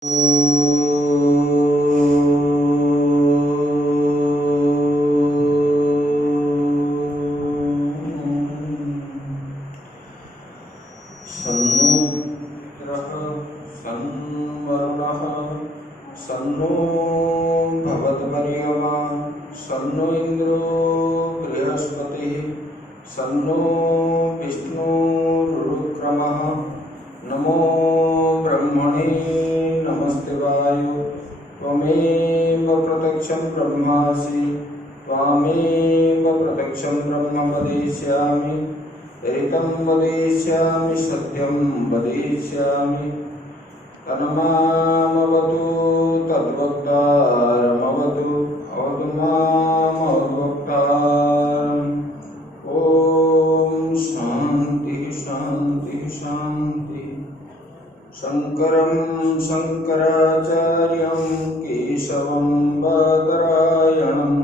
सन्नो मित्रः सन्वरुणः सन्नो भवद्वर्यमा सन्नो इन्द्रो बृहस्पतिः सन्नो विष्णुरुक्रमः नमो ब्रह्मणे नमस्ते वायु त्वमेव प्रत्यक्षं ब्रह्मासि त्वामेव प्रत्यक्षं ब्रह्म वदिष्यामि ऋतं वदिष्यामि सत्यं वदिष्यामि तन्मामवतु तद्वक्तारमवतु अवतु मामवक्तारम्। ॐ शान्तिः शान्तिः शान्तिः। शङ्करं शङ्कराचार्यं केशवं बादरायणं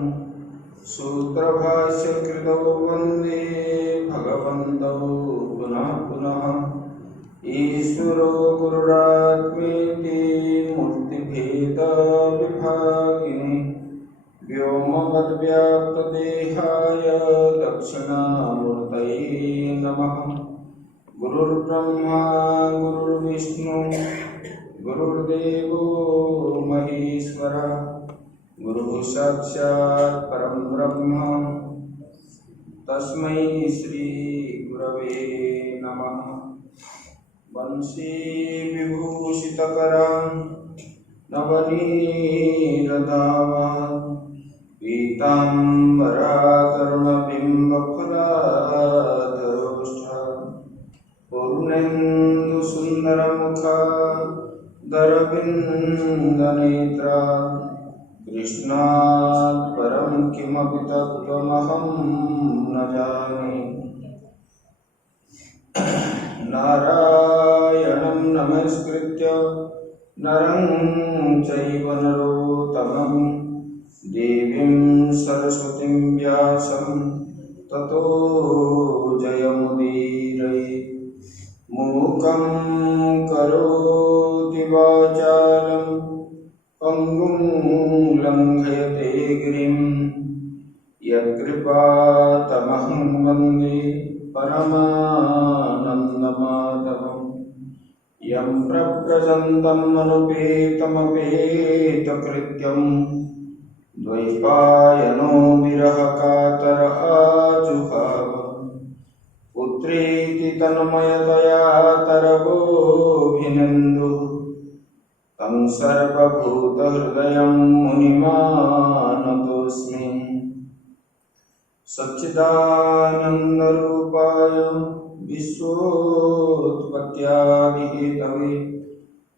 सूत्रभाष्यकृतौ वन्दे भगवन्तौ पुनः पुनः। ईश्वरो गुरुरात्मेति मूर्तिभेदविभागिने व्योमवद्व्याप्तदेहाय दक्षिणामूर्तये नमः। गुरुर्ब्रह्मा गुरुर्विष्णु गुरुर्देवो महेश्वरः गुरुः साक्षात् परं ब्रह्म तस्मै श्री गुरवे नमः। वंशी विभूषितकरां नवनीरदावा पीताम्बरातरुणबिम्बफलाधरोष्ठा पूर्णेन्दुसुन्दरमुखा दरविन्दनेत्रा कृष्णात् परं किमपि तत्त्वमहं न जाने। नारायणं नमस्कृत्य नरं चैव नरोत्तमं देवीं सरस्वतीं व्यासं ततो जयमुदीरये। मूकं करोति वाचालं पङ्गुं लङ्घयते गिरिं यत्कृपातमहं वन्दे परमानन्दमाधवम्। यं प्रव्रजन्तं मनुपेतमपेतकृत्यं द्वैपायनो विरहकातर आजुहाव। पुत्रेति तन्मयतया तरवोऽभिनन्दुः तं सर्वभूतहृदयं मुनिमानतोऽस्मि। सच्चिदानन्दरूपाय विश्वोत्पत्त्यादिहेतवे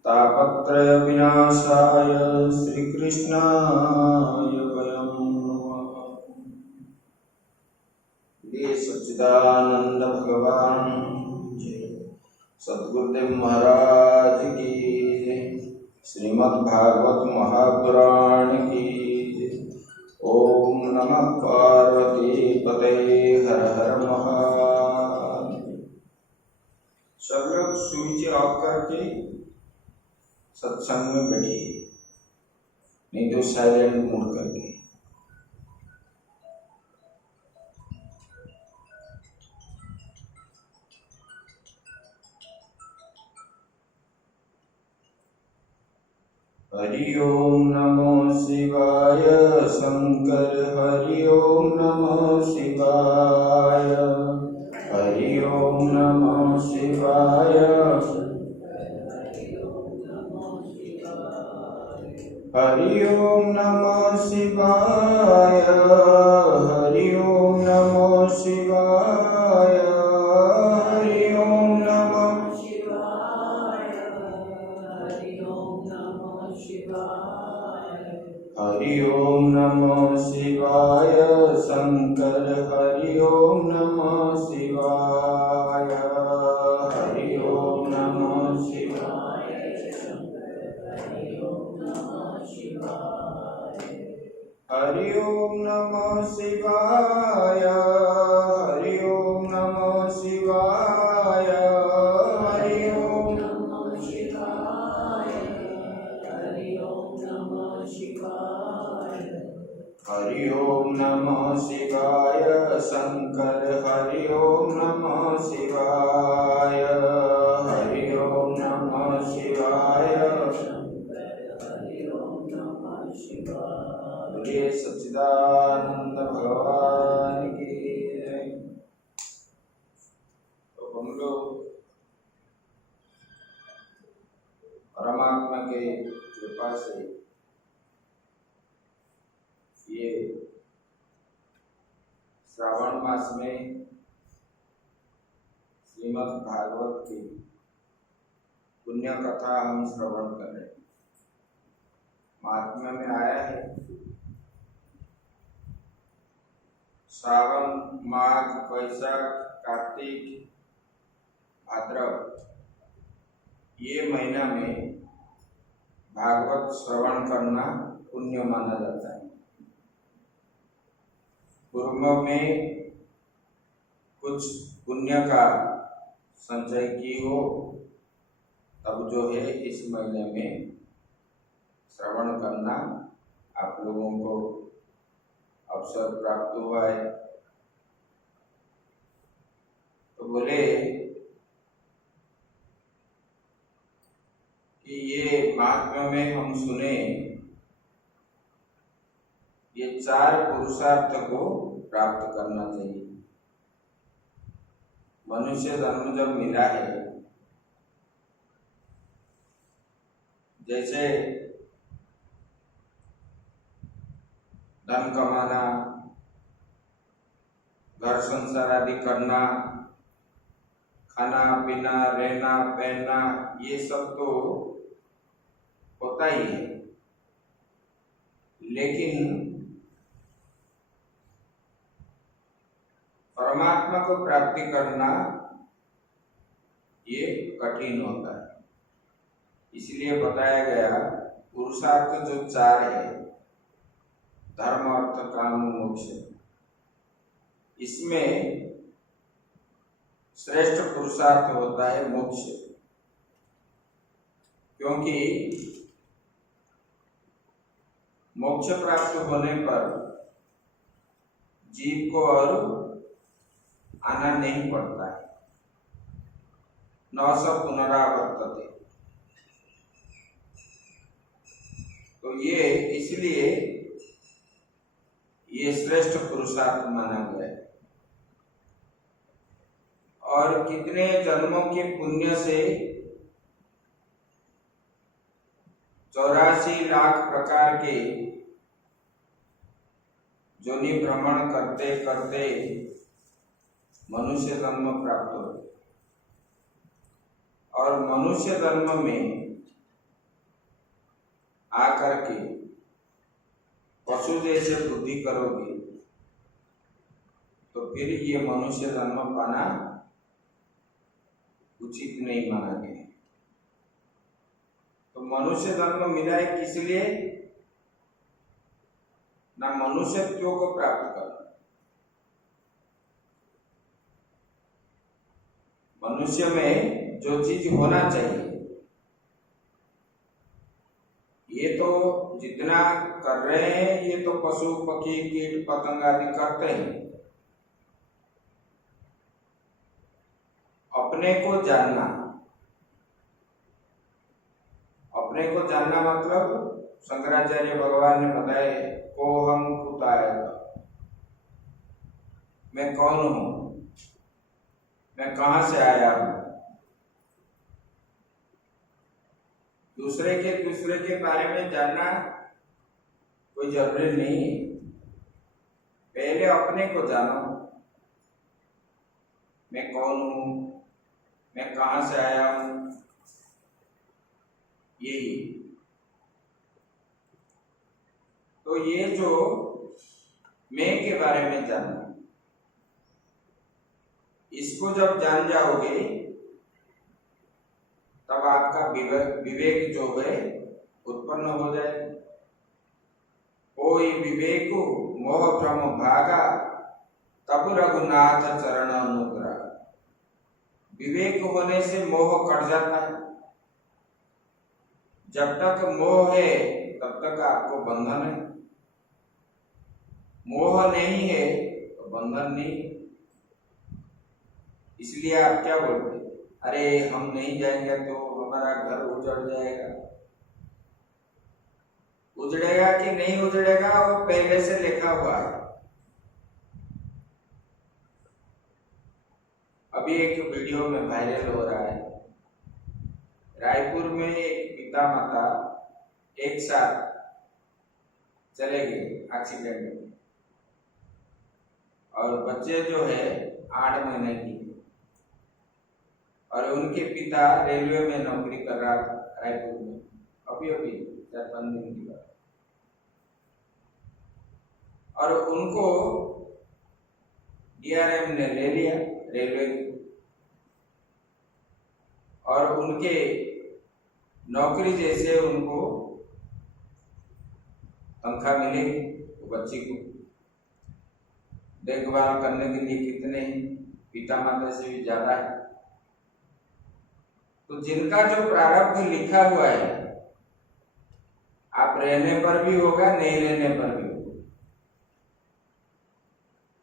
तापत्रयविनाशाय श्रीकृष्णाय वयं नमः। ये सच्चिदानंद भगवान सद्गुरुदेव महाराज की जय। श्रीमद्भागवत महापुराण की जय। ओम नमः पार्वती पते हर हर महादेव। सब लोग स्विच ऑफ करके सत्संग में बैठिए, नहीं तो साइलेंट मोड करके। हरि ओम नमो शिवाय शंकर हरि ओम नमो शिवाय हरि ओम नमो शिवाय हरि ओम नमो शिवाय हरि ओम नमो शिवाय हरि ओम नमो हरि ओम नमो शिवाय शंकर हरि ओम नमो शिवाय हरि ओम नमो शिवाय हरि ओम नमो शिवाय हरि ओम नमो शिवाय हरि ओम हरि ओम नमः शिवाय शंकर हरि ओम नमः शिवाय हरि ओम नमः शिवाय हरि ओम नमः शिवाय। बोलिए सच्चिदानंद भगवान की जय। तो हम लोग परमात्मा के कृपा से ये श्रावण मास में श्रीमद् भागवत की पुण्य कथा हम श्रवण कर रहे हैं। महात्मा में आया है श्रावण माघ वैशाख कार्तिक भाद्रव ये महीना में भागवत श्रवण करना पुण्य माना जाता है। पूर्व में कुछ पुण्य का संचय की हो तब जो है इस महीने में श्रवण करना आप लोगों को अवसर प्राप्त हुआ है। तो बोले कि ये महात्मा में हम सुने ये 4 पुरुषार्थ को प्राप्त करना चाहिए। मनुष्य जन्म जब मिला है, जैसे धन कमाना, घर संसार आदि करना, खाना पीना रहना पहनना, ये सब तो होता ही है, लेकिन परमात्मा को प्राप्ति करना ये कठिन होता है। इसलिए बताया गया पुरुषार्थ जो 4 है, धर्म अर्थ काम मोक्ष, इसमें श्रेष्ठ पुरुषार्थ होता है मोक्ष। क्योंकि मोक्ष प्राप्त होने पर जीव को और आना नहीं पड़ता है, न स पुनरावर्तते। तो ये इसलिए ये श्रेष्ठ पुरुषार्थ माना गया है। और कितने जन्मों के पुण्य से 84 लाख प्रकार के योनि भ्रमण करते करते मनुष्य जन्म प्राप्त हो, और मनुष्य जन्म में आकर के पशु जैसे बुद्धि करोगे तो फिर ये मनुष्य जन्म पाना उचित नहीं माना गया। तो मनुष्य जन्म मिला है किस लिए? ना मनुष्यत्व को प्राप्त करना। मनुष्य में जो चीज होना चाहिए ये तो जितना कर रहे हैं ये तो पशु पक्षी कीट पतंग आदि करते हैं। अपने को जानना, अपने को जानना मतलब शंकराचार्य भगवान ने बताए को हम कुताय, मैं कौन हूं, मैं कहां से आया हूं। दूसरे के बारे में जानना कोई जरूरी नहीं है। पहले अपने को जानो, मैं कौन हूं, मैं कहां से आया हूं, यही। तो ये जो मैं के बारे में जानना, इसको जब जान जाओगे तब आपका विवेक जो है उत्पन्न हो जाए। कोई विवेक मोह भ्रम भागा तब रघुनाथ चरण अनुग्रह। विवेक होने से मोह कट जाता है। जब तक मोह है तब तक आपको बंधन है। मोह नहीं है तो बंधन नहीं। इसलिए आप क्या बोलते हैं, अरे हम नहीं जाएंगे तो हमारा घर उजड़ जाएगा। उजड़ेगा कि नहीं उजड़ेगा वो पहले से लिखा हुआ है। अभी एक वीडियो में वायरल हो रहा है, रायपुर में एक पिता माता एक साथ चले गए एक्सीडेंट में, और बच्चे जो है 8 महीने की, और उनके पिता रेलवे में नौकरी कर रहा था रायपुर में, अभी 4-5 दिन की बात। और उनको डीआरएम ने ले लिया रेलवे, और उनके नौकरी जैसे उनको तनख्वाह मिलेगी, तो बच्ची को देखभाल करने के लिए कितने पिता माता से भी ज्यादा है। तो जिनका जो प्रारब्ध लिखा हुआ है, आप रहने पर भी होगा, नहीं रहने पर भी होगा।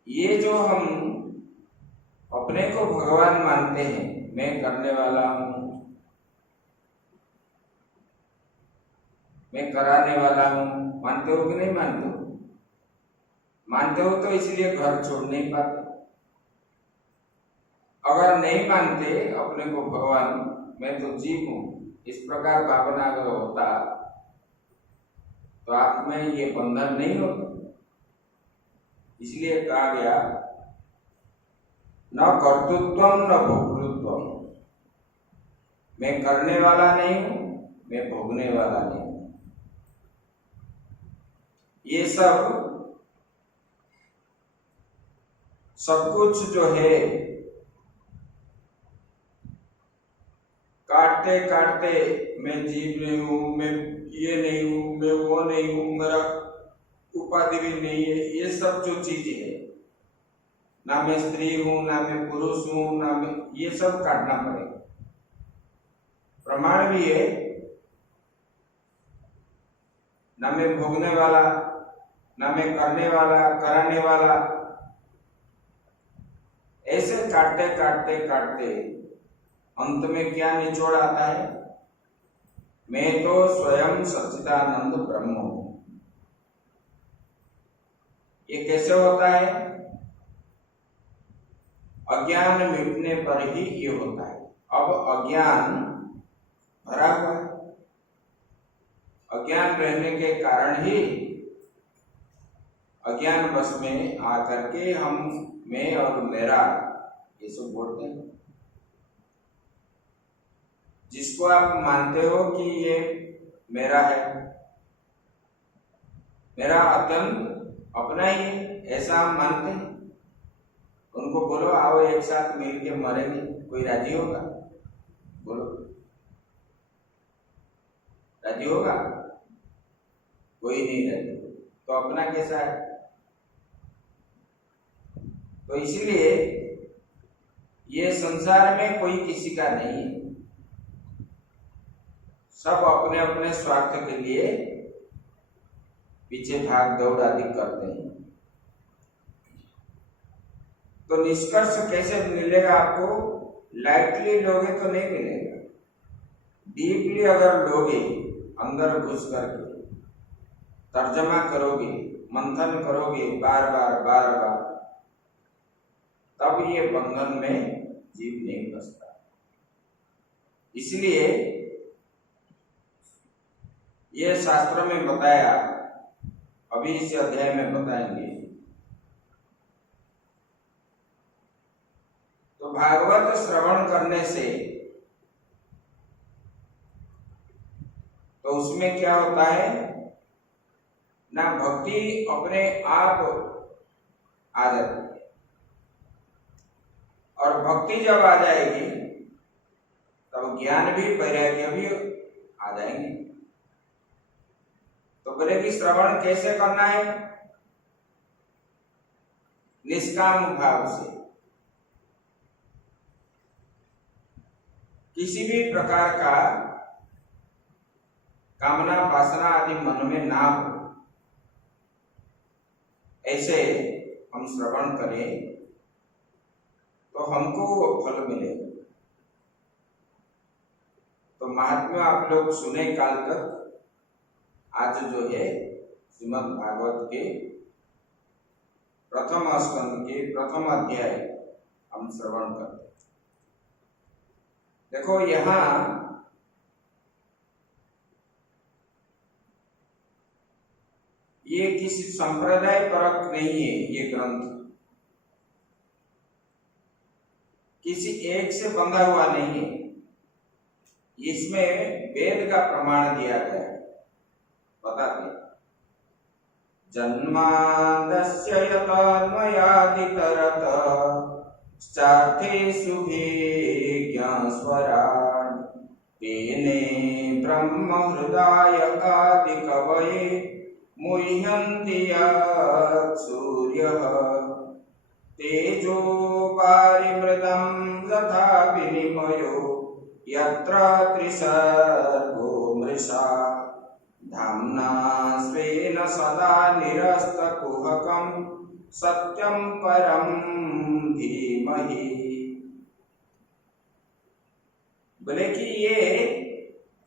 ये जो हम अपने को भगवान मानते हैं, मैं करने वाला हूं, मैं कराने वाला हूं, मानते हो कि नहीं मानते हो? मानते हो तो इसलिए घर छोड़ नहीं पाते। अगर नहीं मानते अपने को भगवान, मैं तो जीव हूं, इस प्रकार भावना अगर होता तो आप में ये बंधन नहीं होता। इसलिए कहा गया न कर्तृत्वम न भोक्तृत्वम, मैं करने वाला नहीं हूं, मैं भोगने वाला नहीं हूं। ये सब कुछ जो है काटते काटते, मैं जीव नहीं हूं, मैं ये नहीं हूं, मैं वो नहीं हूं, मेरा उपाधि भी नहीं है, ये सब जो चीज है, ना मैं स्त्री हूं, ना मैं पुरुष हूं, ना मैं, ये सब काटना पड़ेगा। प्रमाण भी है, ना मैं भोगने वाला, ना मैं करने वाला, कराने वाला। ऐसे काटते काटते काटते अंत में क्या निचोड़ आता है, मैं तो स्वयं सच्चिदानंद ब्रह्म हूं। ये कैसे होता है? अज्ञान मिटने पर ही ये होता है। अब अज्ञान भरा हुआ है, अज्ञान रहने के कारण ही अज्ञान बस में आकर के हम मैं और मेरा ये सब बोलते हैं। जिसको आप मानते हो कि ये मेरा है, मेरा अत्यंत अपना ही है, ऐसा हम मानते हैं। उनको बोलो आओ एक साथ मिलके मरेंगे, कोई राजी होगा? बोलो, राजी होगा? कोई नहीं राजी। तो अपना कैसा है? तो इसलिए ये संसार में कोई किसी का नहीं है, सब अपने अपने स्वार्थ के लिए पीछे भाग दौड़ आदि करते हैं। तो निष्कर्ष कैसे मिलेगा आपको? लाइटली लोगे तो नहीं मिलेगा, डीपली अगर लोगे, अंदर घुस करके तर्जमा करोगे, मंथन करोगे बार बार बार बार, तब ये बंधन में जीव नहीं फंसता। इसलिए ये शास्त्र में बताया, अभी इस अध्याय में बताएंगे। तो भागवत श्रवण करने से तो उसमें क्या होता है ना, भक्ति अपने आप आ जाती है, और भक्ति जब आ जाएगी तब ज्ञान भी वैराग्य भी आ जाएंगे। तो बोले कि श्रवण कैसे करना है? निष्काम भाव से, किसी भी प्रकार का कामना वासना आदि मन में ना हो, ऐसे हम श्रवण करें तो हमको वो फल मिलेगा। तो महात्मा आप लोग सुने काल तक आज जो है श्रीमद् भागवत के प्रथम स्कंद के प्रथम अध्याय हम श्रवण करते। देखो यहाँ ये किसी संप्रदाय परक नहीं है, ये ग्रंथ किसी एक से बंधा हुआ नहीं है। इसमें वेद का प्रमाण दिया गया है। बताते जन्मादस्य यतन्मयादितरत चार्थेषु भिज्ञास्वरान् तेने ब्रह्म हृदय आदि कवये मुह्यन्ति यत् सूर्यः तेजो पारिमृतं यथा विनिमयो यत्र त्रिसर्गो मृषा धाम्ना स्वेन सदा निरस्तकुहकं सत्यं परं धीमहि। बोले कि ये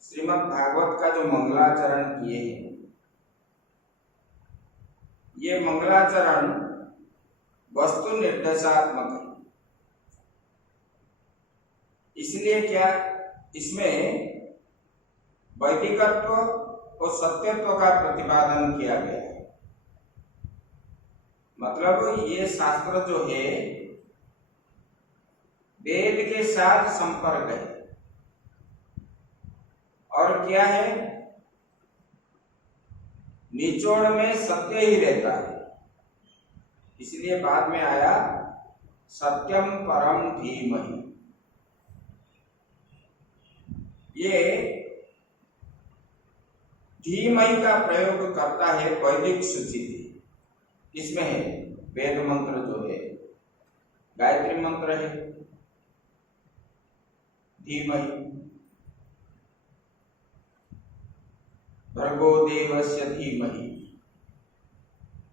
श्रीमद् भागवत का जो मंगलाचरण किए हैं, ये मंगलाचरण वस्तु निर्देशात्मक है। इसलिए क्या इसमें वैदिकत्व और सत्यत्व का प्रतिपादन किया गया है। मतलब ये शास्त्र जो है वेद के साथ संपर्क है। और क्या है, निचोड़ में सत्य ही रहता है। इसलिए बाद में आया सत्यम परम धीमहि। ये धीमहि का प्रयोग करता है वैदिक सूची। इसमें है वेद मंत्र जो है, गायत्री मंत्र है धीमहि, भर्गो देवस्य धीमहि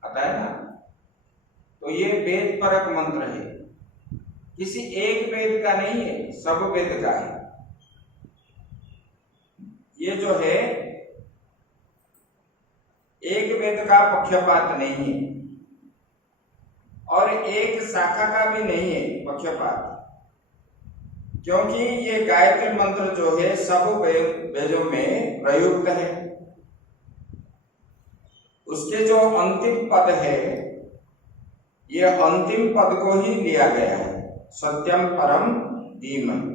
आता है ना। तो ये वेद परक मंत्र है, किसी एक वेद का नहीं है, सब वेद का है। ये जो है एक वेद का पक्षपात नहीं है और एक शाखा का भी नहीं है पक्षपात, क्योंकि ये गायत्री मंत्र जो है सब वेदों में प्रयुक्त है। उसके जो अंतिम पद है, ये अंतिम पद को ही लिया गया है, सत्यम परम धीमहि।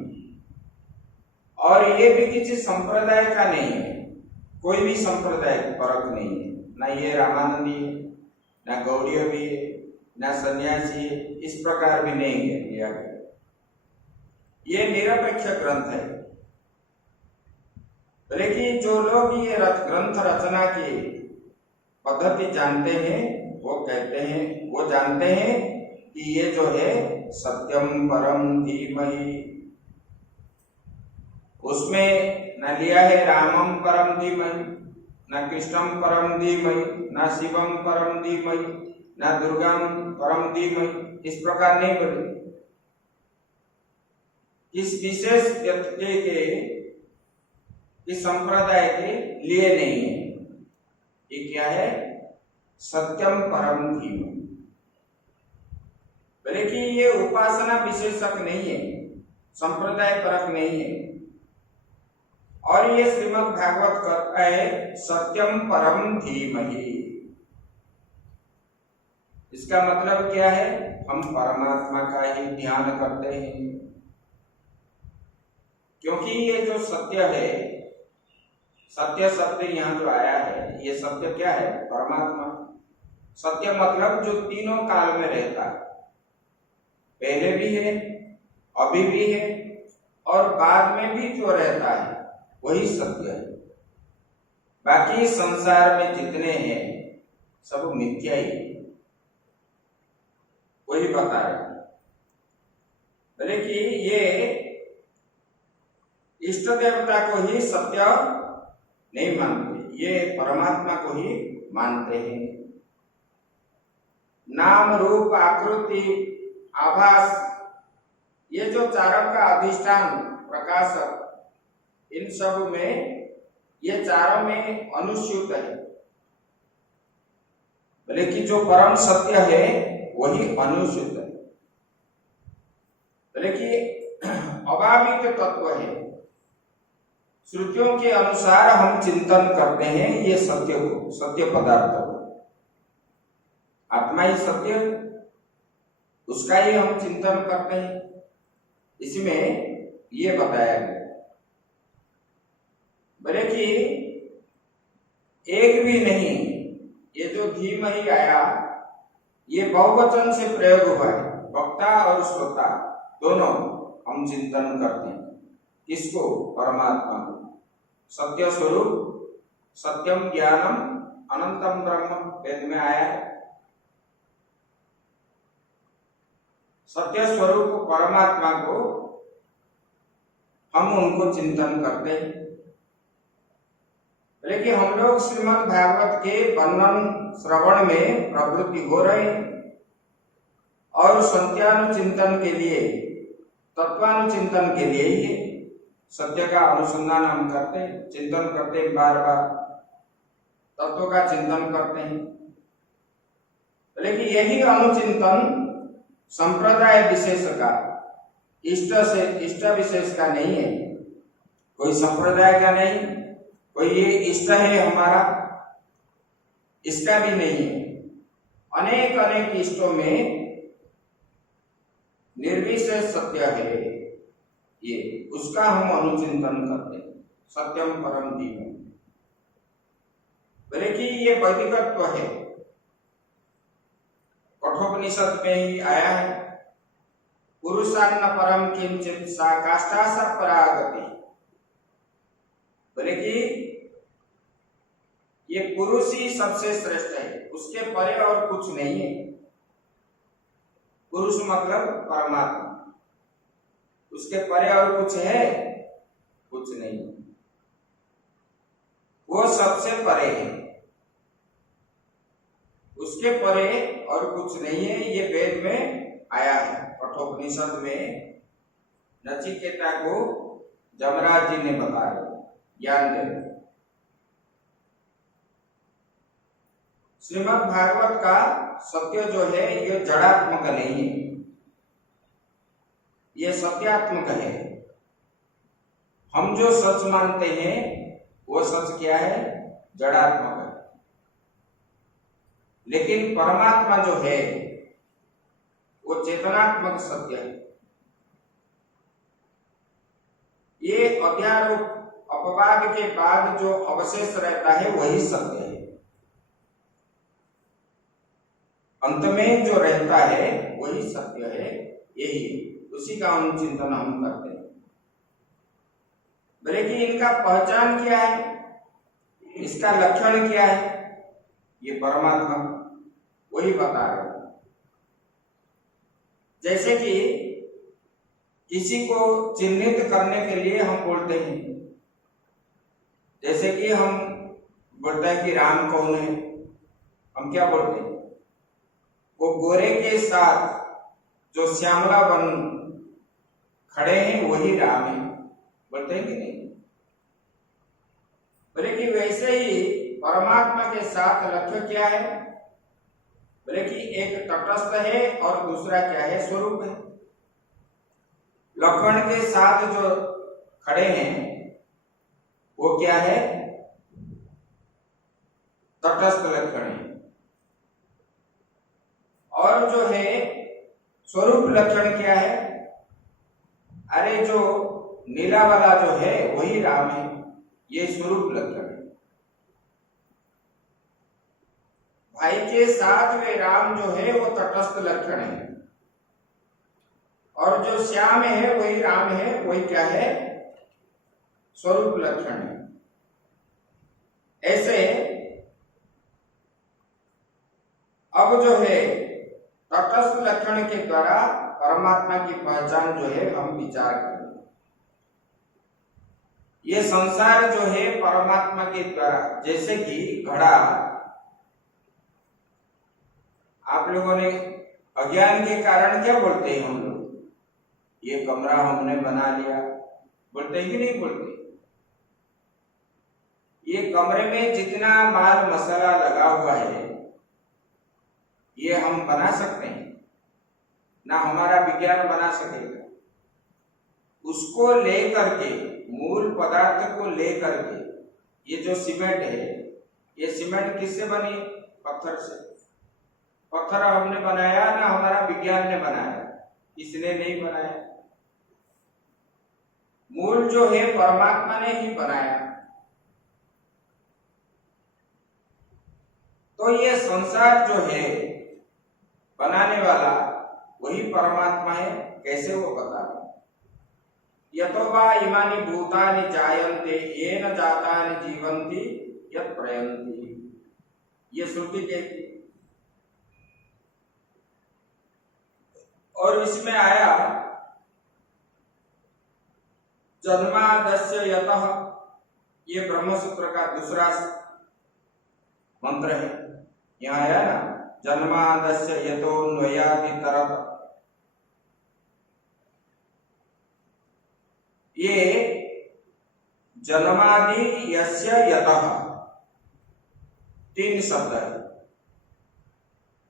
और ये भी किसी संप्रदाय का नहीं है, कोई भी संप्रदाय परक नहीं है। ना ये रामानंदी है, ना गौड़ीय भी है, ना सन्यासी है, इस प्रकार भी नहीं है लिया गया। ये निरपेक्ष ग्रंथ है। लेकिन जो लोग ये ग्रंथ रचना की पद्धति जानते हैं, वो कहते हैं, वो जानते हैं कि ये जो है सत्यम परम धीमहि। उसमें न लिया है रामम परम धीमहि, न कृष्णम परम धीमहि, न शिवम परम धीमहि, न दुर्गम परम धीमहि, इस प्रकार नहीं बोले। इस विशेष व्यक्ति के, इस संप्रदाय के लिए नहीं है। ये क्या है, सत्यम परम धीमहि। बोले कि ये उपासना विशेषक नहीं है, संप्रदाय परक नहीं है। और ये श्रीमद् भागवत कहता है सत्यम परम धीमहि। इसका मतलब क्या है, हम परमात्मा का ही ध्यान करते हैं। क्योंकि ये जो सत्य है, सत्य शब्द यहाँ जो आया है, ये सत्य क्या है, परमात्मा। सत्य मतलब जो तीनों काल में रहता है, पहले भी है, अभी भी है और बाद में भी जो रहता है, वही सत्य है। बाकी संसार में जितने हैं सब मिथ्या ही है, वही बताया। लेकिन ये इष्ट देवता को ही सत्य नहीं मानते, ये परमात्मा को ही मानते हैं। नाम रूप आकृति आभास, ये जो चारों का अधिष्ठान प्रकाशक, इन सब में ये चारों में अनुस्यूत है। बोले कि जो परम सत्य है वही अनुस्यूत है। बोले कि अभावित तत्व है। श्रुतियों के अनुसार हम चिंतन करते हैं ये सत्य को, सत्य पदार्थ को, आत्मा ही सत्य, उसका ही हम चिंतन करते हैं। इसमें ये बताया गया। बोले कि एक भी नहीं, ये जो धीमहि आया ये बहुवचन से प्रयोग हुआ है। वक्ता और श्रोता दोनों हम चिंतन करते हैं। किसको? परमात्मा को। सत्य स्वरूप, सत्यम ज्ञानम अनंतम ब्रह्म वेद में आया है। सत्य स्वरूप परमात्मा को हम उनको चिंतन करते हैं। लेकिन हम लोग श्रीमद् भागवत के वर्णन श्रवण में प्रवृत्ति हो रहे हैं और संत्यानुचिंतन के लिए, तत्वानुचिंतन के लिए ही सत्य का अनुसंधान हम करते हैं, चिंतन करते हैं, बार बार तत्व का चिंतन करते हैं। लेकिन यही अनुचिंतन संप्रदाय विशेष का, इष्ट विशेष का नहीं है। कोई संप्रदाय का नहीं, कोई ये इष्ट है हमारा, इसका भी नहीं है। अनेक अनेक इष्टों में निर्विशेष सत्य है, ये उसका हम अनुचिंतन करते हैं। सत्यम परम धीमहि। बोले कि ये वैदिकत्व है, कठोपनिषद में ही आया है। पुरुषान्न परम किंचित सा काष्ठा सा परागति। बोले कि ये पुरुष ही सबसे श्रेष्ठ है, उसके परे और कुछ नहीं है। पुरुष मतलब परमात्मा, उसके परे और कुछ है? कुछ नहीं, वो सबसे परे है, उसके परे और कुछ नहीं है। ये वेद में आया है, कठोपनिषद में नचिकेता को जमराज जी ने बताया, ज्ञान दे। श्रीमद् भागवत का सत्य जो है ये जड़ात्मक नहीं है, ये सत्यात्मक है। हम जो सच मानते हैं वो सच क्या है? जड़ात्मक है। लेकिन परमात्मा जो है वो चेतनात्मक सत्य है। ये अध्यारोप अपवाद के बाद जो अवशेष रहता है वही सत्य है। अंत में जो रहता है वही सत्य है, यही उसी का अनुचिंतन हम करते हैं। बोले कि इनका पहचान क्या है, इसका लक्षण क्या है? ये परमात्मा वही बता रहे। जैसे कि किसी को चिन्हित करने के लिए हम बोलते हैं, जैसे कि हम बोलते हैं कि राम कौन है, हम क्या बोलते हैं? वो गोरे के साथ जो श्यामला वन खड़े हैं वही राम है, बोलते हैं कि नहीं? बोले कि वैसे ही परमात्मा के साथ लक्ष्य क्या है? बोले कि एक तटस्थ है और दूसरा क्या है? स्वरूप है। लक्ष्मण के साथ जो खड़े हैं वो क्या है? तटस्थ लक्षण है। और जो है स्वरूप लक्षण क्या है? अरे जो नीला वाला जो है वही राम है, ये स्वरूप लक्षण है। भाई के साथ वे राम जो है वो तटस्थ लक्षण है, और जो श्याम है वही राम है, वही क्या है? स्वरूप लक्षण है। ऐसे अब जो है तटस्थ लक्षण के द्वारा परमात्मा की पहचान जो है हम विचार करें। ये संसार जो है परमात्मा के द्वारा, जैसे कि घड़ा आप लोगों ने अज्ञान के कारण क्या बोलते हैं हम लोग, ये कमरा हमने बना लिया, बोलते हैं कि नहीं बोलते? ये कमरे में जितना माल मसाला लगा हुआ है ये हम बना सकते हैं ना, हमारा विज्ञान बना सकेगा। उसको लेकर के, मूल पदार्थ को लेकर के, ये जो सीमेंट है, ये सीमेंट किससे बनी? पत्थर से। पत्थर हमने बनाया ना हमारा विज्ञान ने बनाया? इसने नहीं बनाया। मूल जो है परमात्मा ने ही बनाया। तो ये संसार जो है बनाने वाला वही परमात्मा है। कैसे वो बता? यतो वा इमानि भूतानि जायन्ते येन जातानि जीवन्ति यत् प्रयन्ति, ये श्रुति कहती। और इसमें आया जन्मादस्य यतः, ये ब्रह्मसूत्र का दूसरा मंत्र है। यहाँ आया ना, जन्मादस्य यतो न्वयादि तरफ, ये जन्मादि यस्य यतः तीन शब्द है।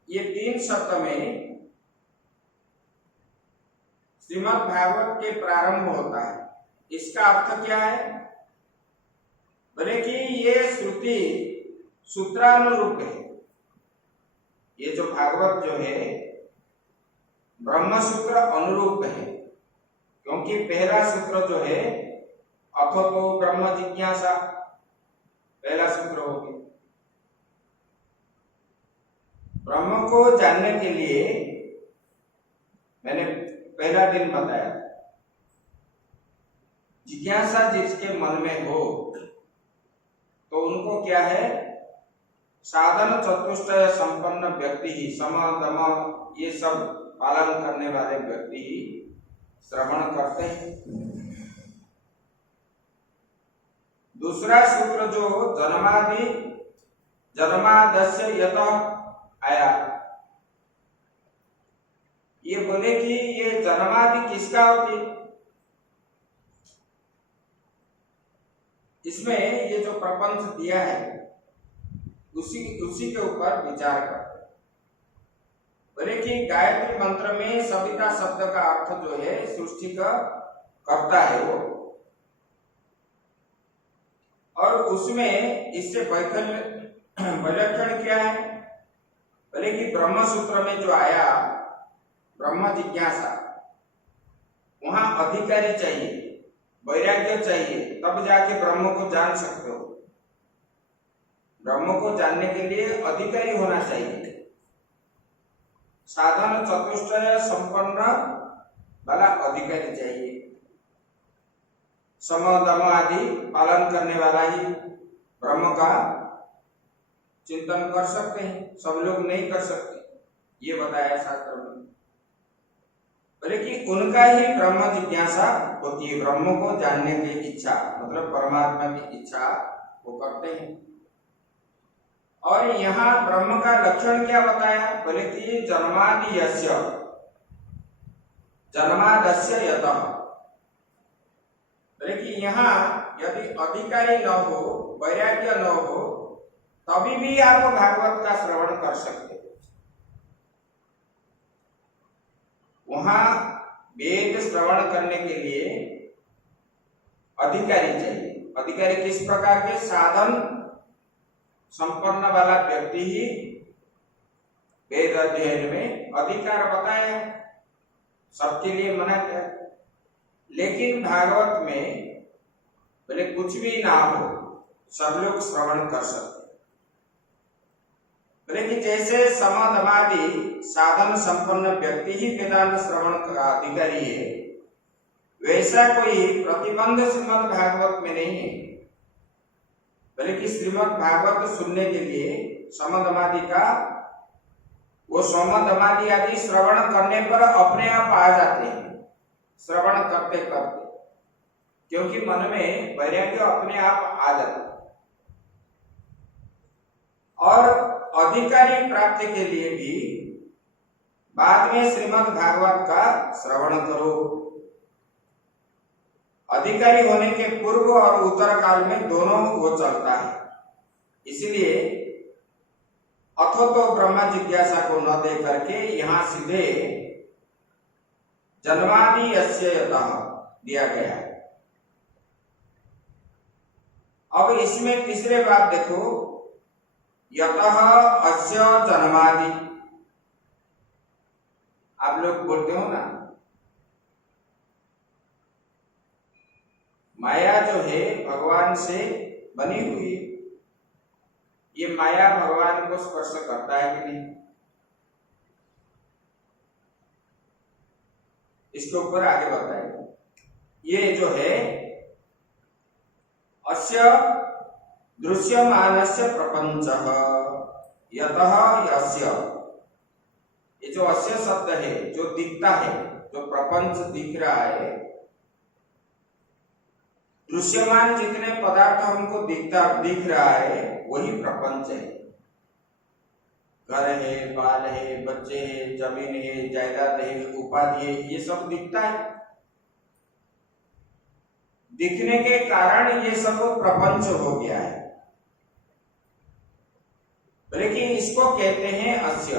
ये तीन शब्द में श्रीमद् भागवत के प्रारंभ होता है। इसका अर्थ क्या है? बोले कि ये श्रुति सूत्रानुरूप है। ये जो भागवत जो है ब्रह्मसूत्र अनुरूप है, क्योंकि पहला सूत्र जो है अथो तो ब्रह्म जिज्ञासा, पहला सूत्र हो गया। ब्रह्म को जानने के लिए मैंने पहला दिन बताया, जिज्ञासा जिसके मन में हो तो उनको क्या है, साधन चतुष्टय संपन्न व्यक्ति ही, सम दम ये सब पालन करने वाले व्यक्ति ही श्रवण करते हैं। दूसरा सूत्र जो जन्मादि जन्मादस्य यतः आया, ये बोले कि ये जन्मादि किसका होती? इसमें ये जो प्रपंच दिया है उसी के ऊपर विचार करते। बोले कि गायत्री मंत्र में सविता शब्द का अर्थ जो है सृष्टि का कर्ता है वो, और उसमें इससे वैलक्षण क्या है? बोले कि ब्रह्म सूत्र में जो आया ब्रह्म जिज्ञासा, वहां अधिकारी चाहिए, वैराग्य चाहिए, तब जाके ब्रह्म को जान सकते हो। ब्रह्म को जानने के लिए अधिकारी होना चाहिए, साधन चतुष्टय संपन्न वाला अधिकारी चाहिए, सम दम आदि पालन करने वाला ही ब्रह्म का चिंतन कर सकते हैं। सब लोग नहीं कर सकते, ये बताया शास्त्र में। बोले कि उनका ही ब्रह्म जिज्ञासा होती है, ब्रह्म को जानने की इच्छा, मतलब परमात्मा की इच्छा वो करते हैं। और यहाँ ब्रह्म का लक्षण क्या बताया? बोले कि जन्मादि यस्य जन्मादस्य यतः, बोले कि यहाँ यदि अधिकारी न हो, वैराग्य न हो, तभी भी आप भागवत का श्रवण कर सकते हो। वहां वेद श्रवण करने के लिए अधिकारी चाहिए। अधिकारी किस प्रकार के? साधन संपन्न वाला व्यक्ति ही वेद अध्ययन में अधिकार बताया, सबके लिए मना किया। लेकिन भागवत में बोले कुछ भी ना हो, सब लोग श्रवण कर सकते। बोले कि जैसे समदमादि साधन संपन्न व्यक्ति ही वेदांत श्रवण का अधिकारी है, वैसा कोई प्रतिबंध श्रीमद् भागवत में नहीं है। बोले कि श्रीमद् भागवत सुनने के लिए समदमादि का, वो समदमादि आदि श्रवण करने पर अपने आप आ जाते हैं, श्रवण करते करते, क्योंकि मन में वैराग्य अपने आप आ जाता है। और अधिकारी प्राप्ति के लिए भी बाद में श्रीमद् भागवत का श्रवण करो। अधिकारी होने के पूर्व और उत्तर काल में दोनों वो चलता है। इसलिए अथो तो ब्रह्म जिज्ञासा को न दे करके यहाँ सीधे जन्मादि यस्य यतः दिया गया है। अब इसमें तीसरे बात देखो, यतः अस्य जन्मादि। आप लोग बोलते हो ना, माया जो है भगवान से बनी हुई है। ये माया भगवान को स्पर्श करता है कि नहीं, इसके ऊपर आगे बताएगा। ये जो है अस्य दृश्यमानस्य प्रपंचः यतः यस्य, ये जो अस्य शब्द है, जो दिखता है, जो प्रपंच दिख रहा है, दृश्यमान जितने पदार्थ हमको दिख रहा है वही प्रपंच है। घर है, बाल है, बच्चे हैं, जमीन है, जायदाद है, उपाधि है, ये सब दिखता है। दिखने के कारण ये सब प्रपंच हो गया है। लेकिन इसको कहते हैं अस्य।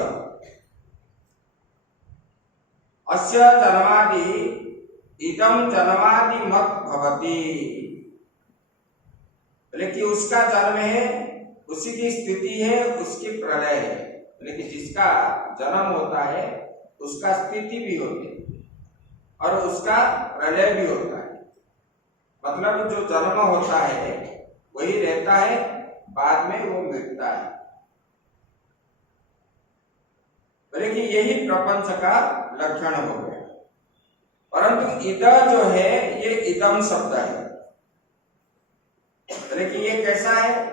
अस्य जन्मादि इदम जन्मादि मत भवति। लेकिन उसका जन्म है, उसी की स्थिति है, उसकी प्रलय है। लेकिन जिसका जन्म होता है उसका स्थिति भी होती है और उसका प्रलय भी होता है। मतलब जो जन्म होता है वही रहता है, बाद में वो मिटता है। लेकिन यही प्रपंच का लक्षण हो गया। परंतु इद जो है ये इदम शब्द है। लेकिन ये कैसा है?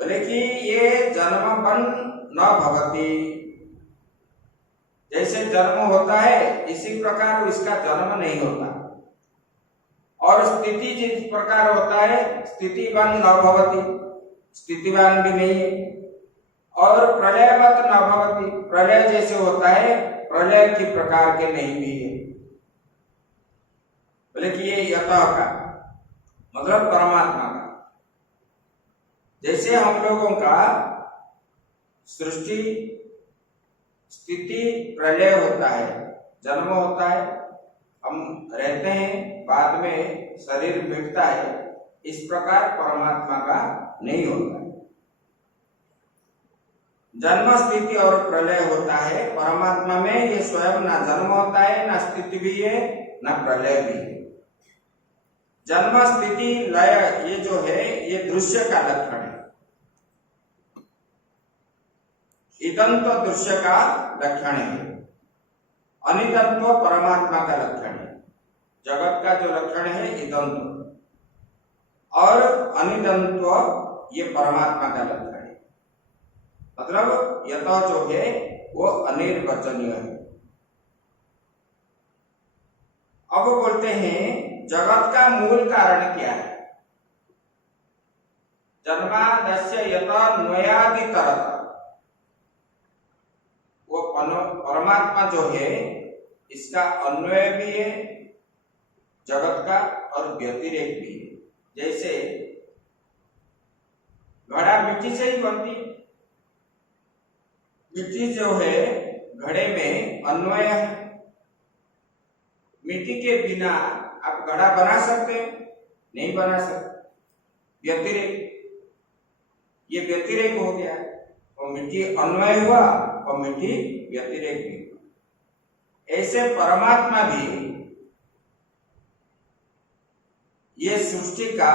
बोले कि ये जन्म बन न भवति। जैसे जन्म होता है इसी प्रकार इसका जन्म नहीं होता, और स्थिति जिस प्रकार होता है स्थितिवान न भवति, स्थितिवान भी नहीं है। और प्रलयवत न भवति, प्रलय जैसे होता है प्रलय की प्रकार के नहीं भी है। बोले कि ये यतः का मतलब परमात्मा का। जैसे हम लोगों का सृष्टि स्थिति प्रलय होता है, जन्म होता है, हम रहते हैं, बाद में शरीर मिटता है, इस प्रकार परमात्मा का नहीं होता है। जन्म स्थिति और प्रलय होता है परमात्मा में। ये स्वयं ना जन्म होता है, ना स्थिति भी है, ना प्रलय भी है। जन्म स्थिति लय ये जो है ये दृश्य का लक्षण है। इदंत्व दृश्य का लक्षण है, अनिदंत्व परमात्मा का लक्षण है। जगत का जो लक्षण है इदंत्व और अनिदंत्व ये परमात्मा का लक्षण है। मतलब यतः जो है वो अनिर्वचनीय है। अब बोलते हैं जगत का मूल कारण क्या है? जन्मादस्य यतः न्वयादितरत, वो परमात्मा जो है इसका अन्वय भी है जगत का और व्यतिरेक भी है। जैसे घड़ा मिट्टी से ही बनती, मिट्टी जो है घड़े में अन्वय है। मिट्टी के बिना आप घड़ा बना सकते हैं? नहीं बना सकते। व्यतिरेक, ये व्यतिरेक हो गया, और मिट्टी अन्वय हुआ और मिट्टी व्यतिरेक भी हुआ। ऐसे परमात्मा भी ये सृष्टि का,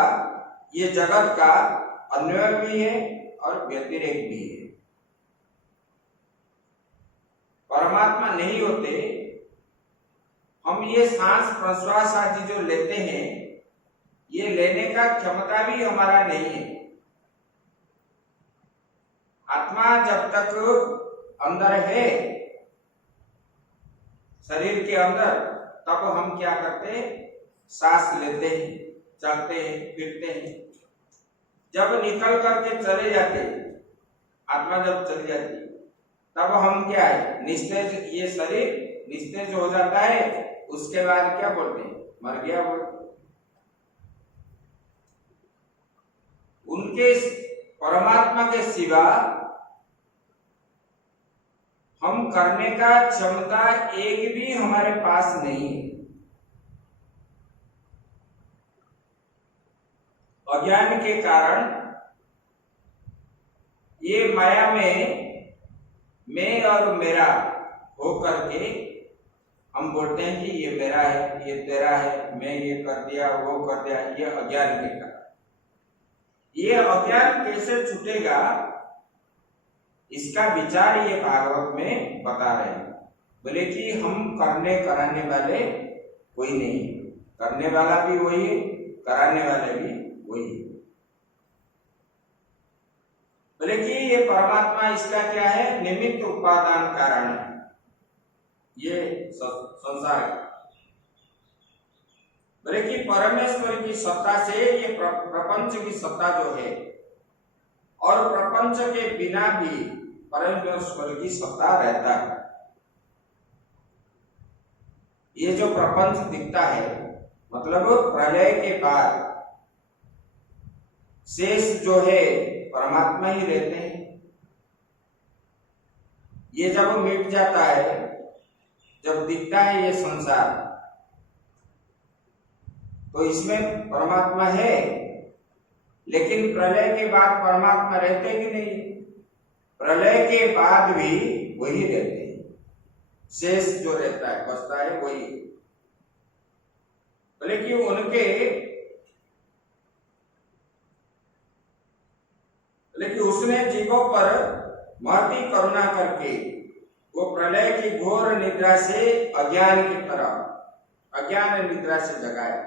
ये जगत का अन्वय भी है और व्यतिरेक भी है। परमात्मा नहीं होते हम ये सांस प्रश्वास आदि जो लेते हैं, ये लेने का क्षमता भी हमारा नहीं है। आत्मा जब तक अंदर है शरीर के अंदर, तब हम क्या करते हैं? सांस लेते हैं, चलते हैं, फिरते हैं। जब निकल करके चले जाते, आत्मा जब चली जाती, तब हम क्या है, निस्तेज, ये शरीर निस्तेज हो जाता है, उसके बाद क्या बोलते हैं, मर गया बोलते। उनके परमात्मा के सिवा हम करने का क्षमता एक भी हमारे पास नहीं है। अज्ञान के कारण ये माया में मैं और मेरा हो करके हम बोलते हैं कि ये मेरा है, ये तेरा है, मैं ये कर दिया, वो कर दिया, ये अज्ञान के कारण। ये अज्ञान कैसे छूटेगा, इसका विचार ये भागवत में बता रहे हैं। बोले कि हम करने कराने वाले कोई नहीं है, करने वाला भी वही है, कराने वाले भी वही है। बोले कि ये परमात्मा, इसका क्या है, निमित्त उपादान कारण है ये संसार का। बोले कि परमेश्वर की सत्ता से ये प्रपंच की सत्ता जो है, और प्रपंच के बिना भी परमेश्वर की सत्ता रहता है। ये जो प्रपंच दिखता है, मतलब प्रलय के बाद शेष जो है परमात्मा ही रहते हैं। ये जब मिट जाता है, जब दिखता है ये संसार, तो इसमें परमात्मा है, लेकिन प्रलय के बाद परमात्मा रहते कि नहीं, प्रलय के बाद भी वही रहते हैं, शेष जो रहता है, बचता है वही। बोले कि लेकिन उसने जीवों पर महती करुणा करके वो प्रलय की घोर निद्रा से अज्ञान की तरह, अज्ञान निद्रा से जगाया।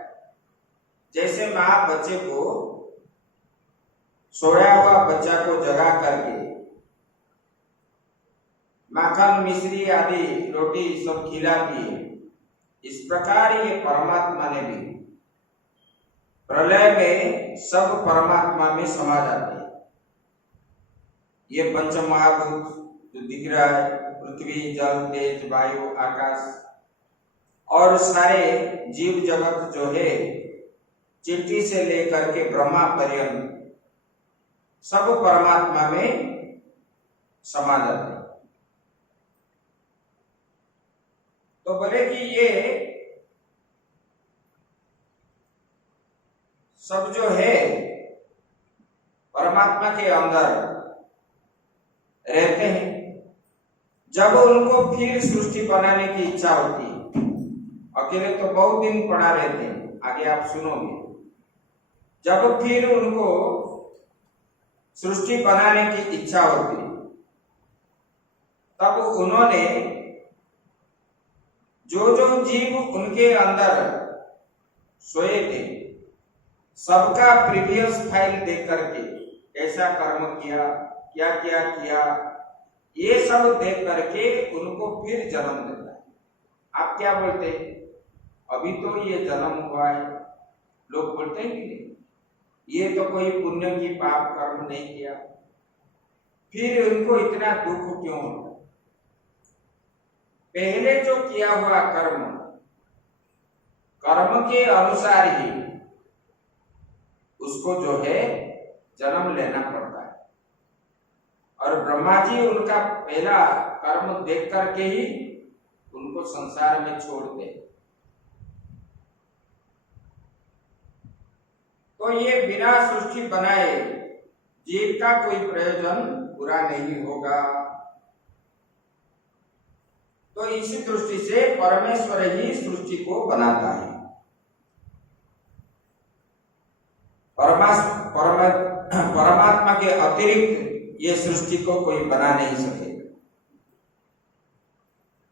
जैसे मां बच्चे को, सोया हुआ बच्चा को जगा करके माखन मिश्री आदि रोटी सब खिलाती है, इस प्रकार ये परमात्मा ने भी प्रलय में सब परमात्मा में समा जाते हैं। ये पंच महाभूत जो दिख रहा है, पृथ्वी, जल, तेज, वायु, आकाश, और सारे जीव जगत जो है, चींटी से लेकर के ब्रह्मा पर्यंत सब परमात्मा में समा जाते हैं। तो बोले कि ये सब जो है परमात्मा के अंदर रहते हैं। जब उनको फिर सृष्टि बनाने की इच्छा होती है, अकेले तो बहुत दिन पड़ा रहते हैं, आगे आप सुनोगे, जब फिर उनको सृष्टि बनाने की इच्छा होती, तब उन्होंने जो जो जीव उनके अंदर सोए थे, सबका प्रीवियस फाइल देख करके कैसा कर्म किया, क्या क्या किया, ये सब देख करके उनको फिर जन्म देता है। आप क्या बोलते हैं, अभी तो ये जन्म हुआ है, लोग बोलते हैं कि नहीं, ये तो कोई पुण्य की पाप कर्म नहीं किया, फिर उनको इतना दुख क्यों होता? पहले जो किया हुआ कर्म, कर्म के अनुसार ही उसको जो है जन्म लेना पड़ता है। और ब्रह्मा जी उनका पहला कर्म देख करके ही उनको संसार में छोड़ते। तो ये बिना सृष्टि बनाए जीव का कोई प्रयोजन पूरा नहीं होगा। तो इसी दृष्टि से परमेश्वर ही सृष्टि को बनाता है। परमात्मा के अतिरिक्त ये सृष्टि को कोई बना नहीं सकेगा।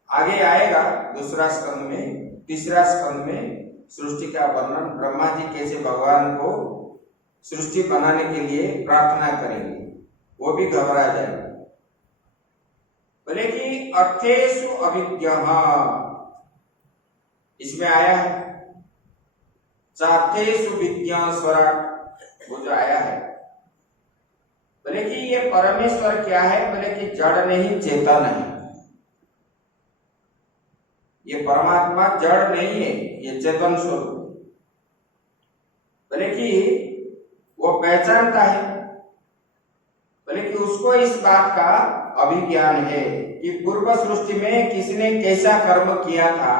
आगे आएगा दूसरा स्कंद में, तीसरा स्कंद में सृष्टि का वर्णन, ब्रह्मा जी कैसे भगवान को सृष्टि बनाने के लिए प्रार्थना करेंगे, वो भी घबरा जाएगा। बोले कि अर्थेषु अविद्यः, इसमें आया है चार्थेषु विद्या स्वराट, वो जो आया है, बोले कि ये परमेश्वर क्या है? बोले कि जड़ नहीं, चेतन है। ये परमात्मा जड़ नहीं है, ये चेतन स्वरूप। बोले कि वो पहचानता है, बोले कि उसको इस बात का अभिज्ञान है कि पूर्व सृष्टि में किसने कैसा कर्म किया था।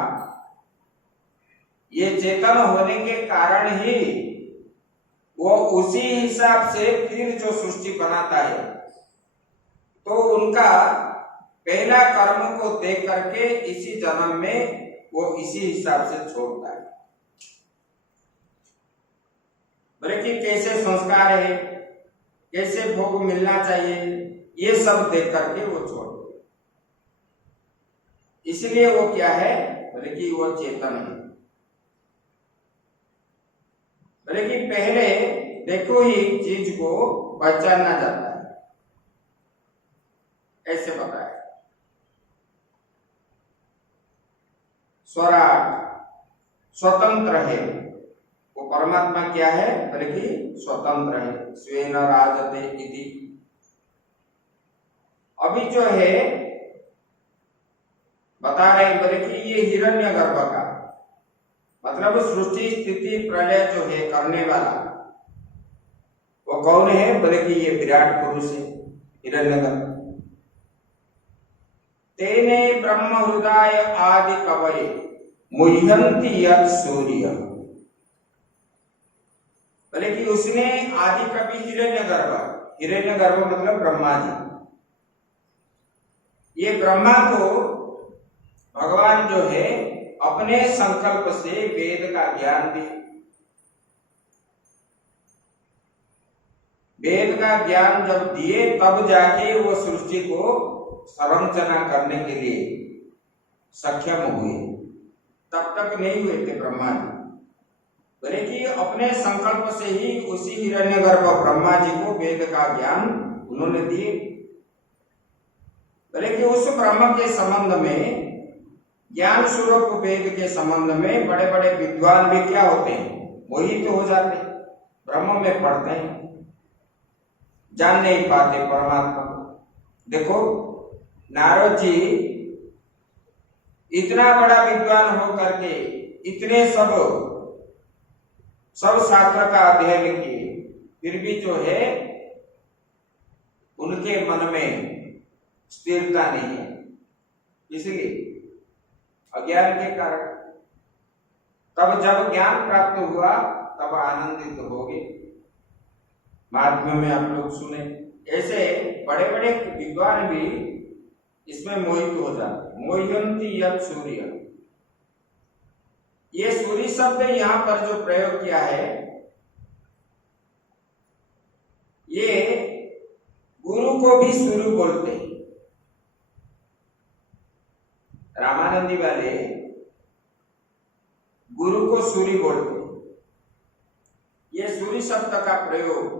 ये चेतन होने के कारण ही वो उसी हिसाब से फिर जो सृष्टि बनाता है, तो उनका पहला कर्म को देख करके इसी जन्म में वो इसी हिसाब से छोड़ता है। बोले कि कैसे संस्कार है, कैसे भोग मिलना चाहिए, ये सब देख करके वो छोड़ दे। इसलिए वो क्या है? बोले कि वो चेतन है। बोले कि पहले देखो ही चीज को पहचानना जाता है, ऐसे बताया। स्वराट स्वतंत्र है, वो परमात्मा क्या है? बोले कि स्वतंत्र है। स्वेन राजते इति। अभी जो है बता रहे, बोले कि ये हिरण्यगर्भ का मतलब सृष्टि स्थिति प्रलय जो है करने वाला, वो कौन है? बोले कि ये विराट पुरुष है, हिरण्यगर्भ। तेने ब्रह्म हृदय आदि कवये मुह्यन्ति यत् सूर्य। बोले कि उसने आदि कवि हिरण्यगर्भ, हिरण्यगर्भ मतलब ब्रह्मा जी, ये ब्रह्मा को भगवान जो है अपने संकल्प से वेद का ज्ञान दिए। वेद का ज्ञान जब दिए तब जाके वो सृष्टि को संरचना करने के लिए सक्षम हुए, तब तक नहीं हुए थे ब्रह्मा जी। बोले कि अपने संकल्प से ही उसी हिरण्यगर्भ ब्रह्मा जी को वेद का ज्ञान उन्होंने दिए। बोले कि उस ब्रह्म के संबंध में, ज्ञान स्वरूप वेद के संबंध में बड़े बड़े विद्वान भी क्या होते हैं? मोहित तो हो जाते, ब्रह्म में पढ़ते हैं, जान नहीं पाते परमात्मा को। देखो नारद जी इतना बड़ा विद्वान हो करके इतने सब शास्त्र का अध्ययन किए, फिर भी जो है उनके मन में स्थिरता नहीं है। इसलिए अज्ञान के कारण। तब जब ज्ञान प्राप्त हुआ तब आनंदित हो गए। महात्म्य में आप लोग सुने, ऐसे बड़े बड़े विद्वान भी इसमें मोहित हो जाते। मोह्यन्ति यत् सूर्य, ये सूर्य शब्द यहां पर जो प्रयोग किया है, ये गुरु को भी सूर्य बोलते हैं। रामानंदी वाले गुरु को सूर्य बोलते हैं। ये सूर्य शब्द का प्रयोग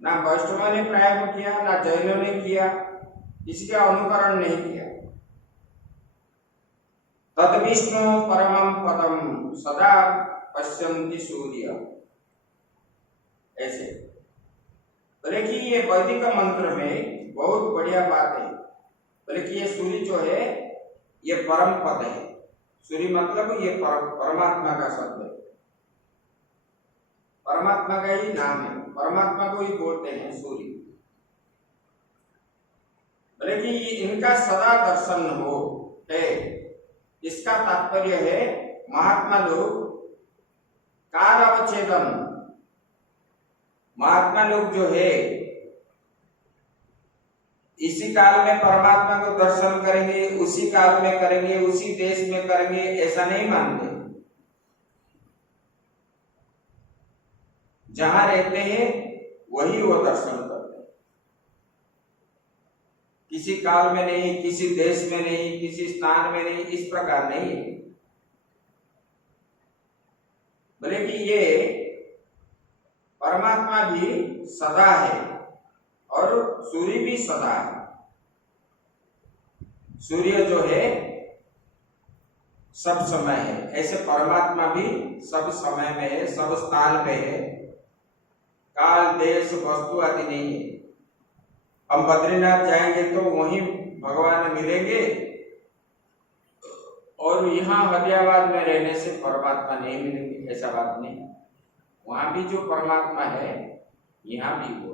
ना वैष्णव ने प्राय किया, ना जैनों ने किया, इसका अनुकरण नहीं किया। तद विष्णु परमं पदम सदा पश्यन्ति सूर्य, ऐसे। बोले कि ये वैदिक मंत्र में बहुत बढ़िया बात है। बोले कि ये सूर्य जो है ये परम पद है। सूर्य मतलब ये परमात्मा का शब्द है, परमात्मा का ही नाम है, परमात्मा को ही बोलते हैं सूर्य। बोले कि इनका सदा दर्शन हो है, इसका तात्पर्य है महात्मा लोग काल अवच्छेदन, महात्मा लोग जो है इसी काल में परमात्मा को दर्शन करेंगे, उसी काल में करेंगे, उसी देश में करेंगे, ऐसा नहीं मानते। जहां रहते हैं वही वो दर्शन करते हैं। किसी काल में नहीं, किसी देश में नहीं, किसी स्थान में नहीं, इस प्रकार नहीं है। बोले कि ये परमात्मा भी सदा है और सूर्य भी सदा है। सूर्य जो है सब समय है, ऐसे परमात्मा भी सब समय में है, सब स्थान में है। काल देश वस्तु आदि नहीं है। हम बद्रीनाथ जाएंगे तो वहीं भगवान मिलेंगे, और यहाँ हदियाबाद में रहने से परमात्मा नहीं मिलेंगे, ऐसा बात नहीं। वहां भी जो परमात्मा है, यहाँ भी वो।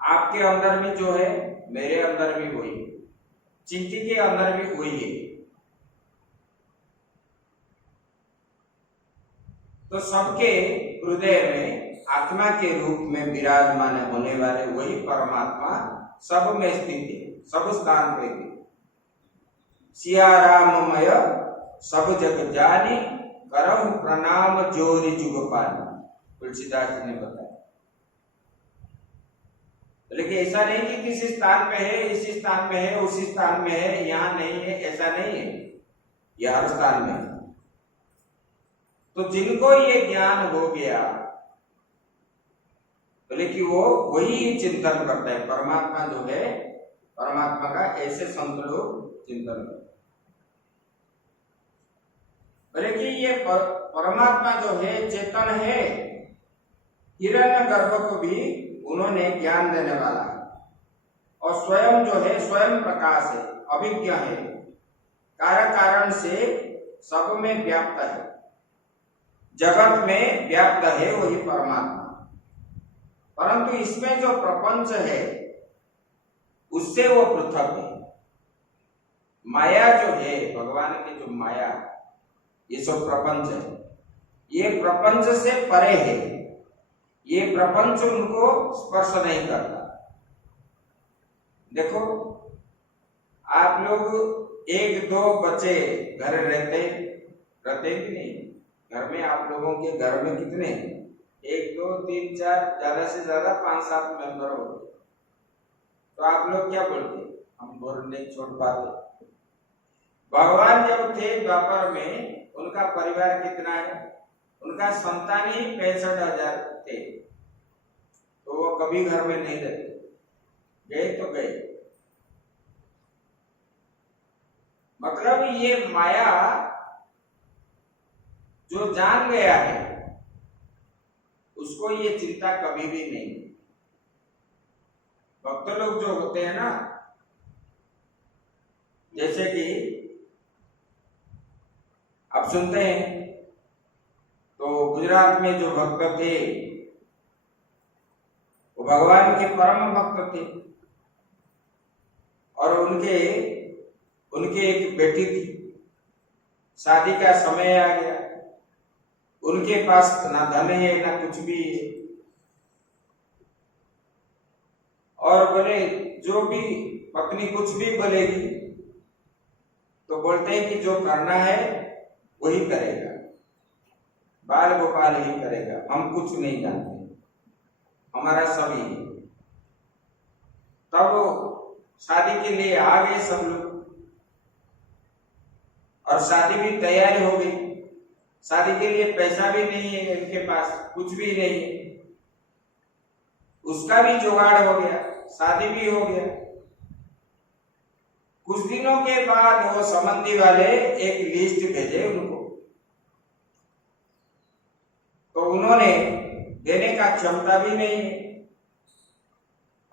आपके अंदर भी जो है, मेरे अंदर भी वही, चिंटी के अंदर भी वही है। तो सबके हृदय में आत्मा के रूप में विराजमान होने वाले वही परमात्मा सब में स्थित है, सब स्थान पे है। सिया राममय सब जग जानी, करहु प्रणाम जोरि जुग पानी, तुलसीदास जी ने बताया। लेकिन ऐसा नहीं कि किसी स्थान पे है, इसी स्थान में है, उसी स्थान में है, यहाँ नहीं है, ऐसा नहीं है, यह हर स्थान में है। तो जिनको ये ज्ञान हो गया, बोले कि वो वही चिंतन करता है, परमात्मा जो है, परमात्मा का ऐसे संत लोग चिंतन करते। बोले कि ये परमात्मा जो है चेतन है, हिरण्यगर्भ को भी उन्होंने ज्ञान देने वाला है, और स्वयं जो है स्वयं प्रकाश है, अभिज्ञ है, कारण से सब में व्याप्त है, जगत में व्याप्त है वही परमात्मा। परंतु इसमें जो प्रपंच है उससे वो पृथक है। माया जो है, भगवान की जो माया, ये सब प्रपंच है, ये प्रपंच से परे है, ये प्रपंच उनको स्पर्श नहीं करता। देखो, आप लोग एक दो बच्चे घर रहते कि नहीं? घर में आप लोगों के घर में कितने? 1 2 3 4, ज्यादा से ज्यादा 5 7 मेंबर होते। तो आप लोग क्या बोलते? हम बोल नहीं छोड़ पाते। भगवान जब थे द्वापर में, उनका परिवार कितना है? उनका संतान ही 65,000 थे। तो वो कभी घर में नहीं रहते, गए तो गए। मतलब ये माया जो जान गया है, उसको ये चिंता कभी भी नहीं। भक्त लोग जो होते हैं ना, जैसे कि आप सुनते हैं, तो गुजरात में जो भक्त थे वो भगवान के परम भक्त थे, और उनके एक बेटी थी, शादी का समय आ गया, उनके पास ना धन है ना कुछ भी है, और बोले जो भी पत्नी कुछ भी बोलेगी तो बोलते हैं कि जो करना है वही करेगा, बाल गोपाल ही करेगा, हम कुछ नहीं जानते, हमारा सभी। तब शादी के लिए आ गए सब लोग, और शादी भी तैयार हो गई। शादी के लिए पैसा भी नहीं है इनके पास, कुछ भी नहीं है, उसका भी जुगाड़ हो गया, शादी भी हो गया। कुछ दिनों के बाद वो संबंधी वाले एक लिस्ट भेजे उनको, तो उन्होंने देने का क्षमता भी नहीं है,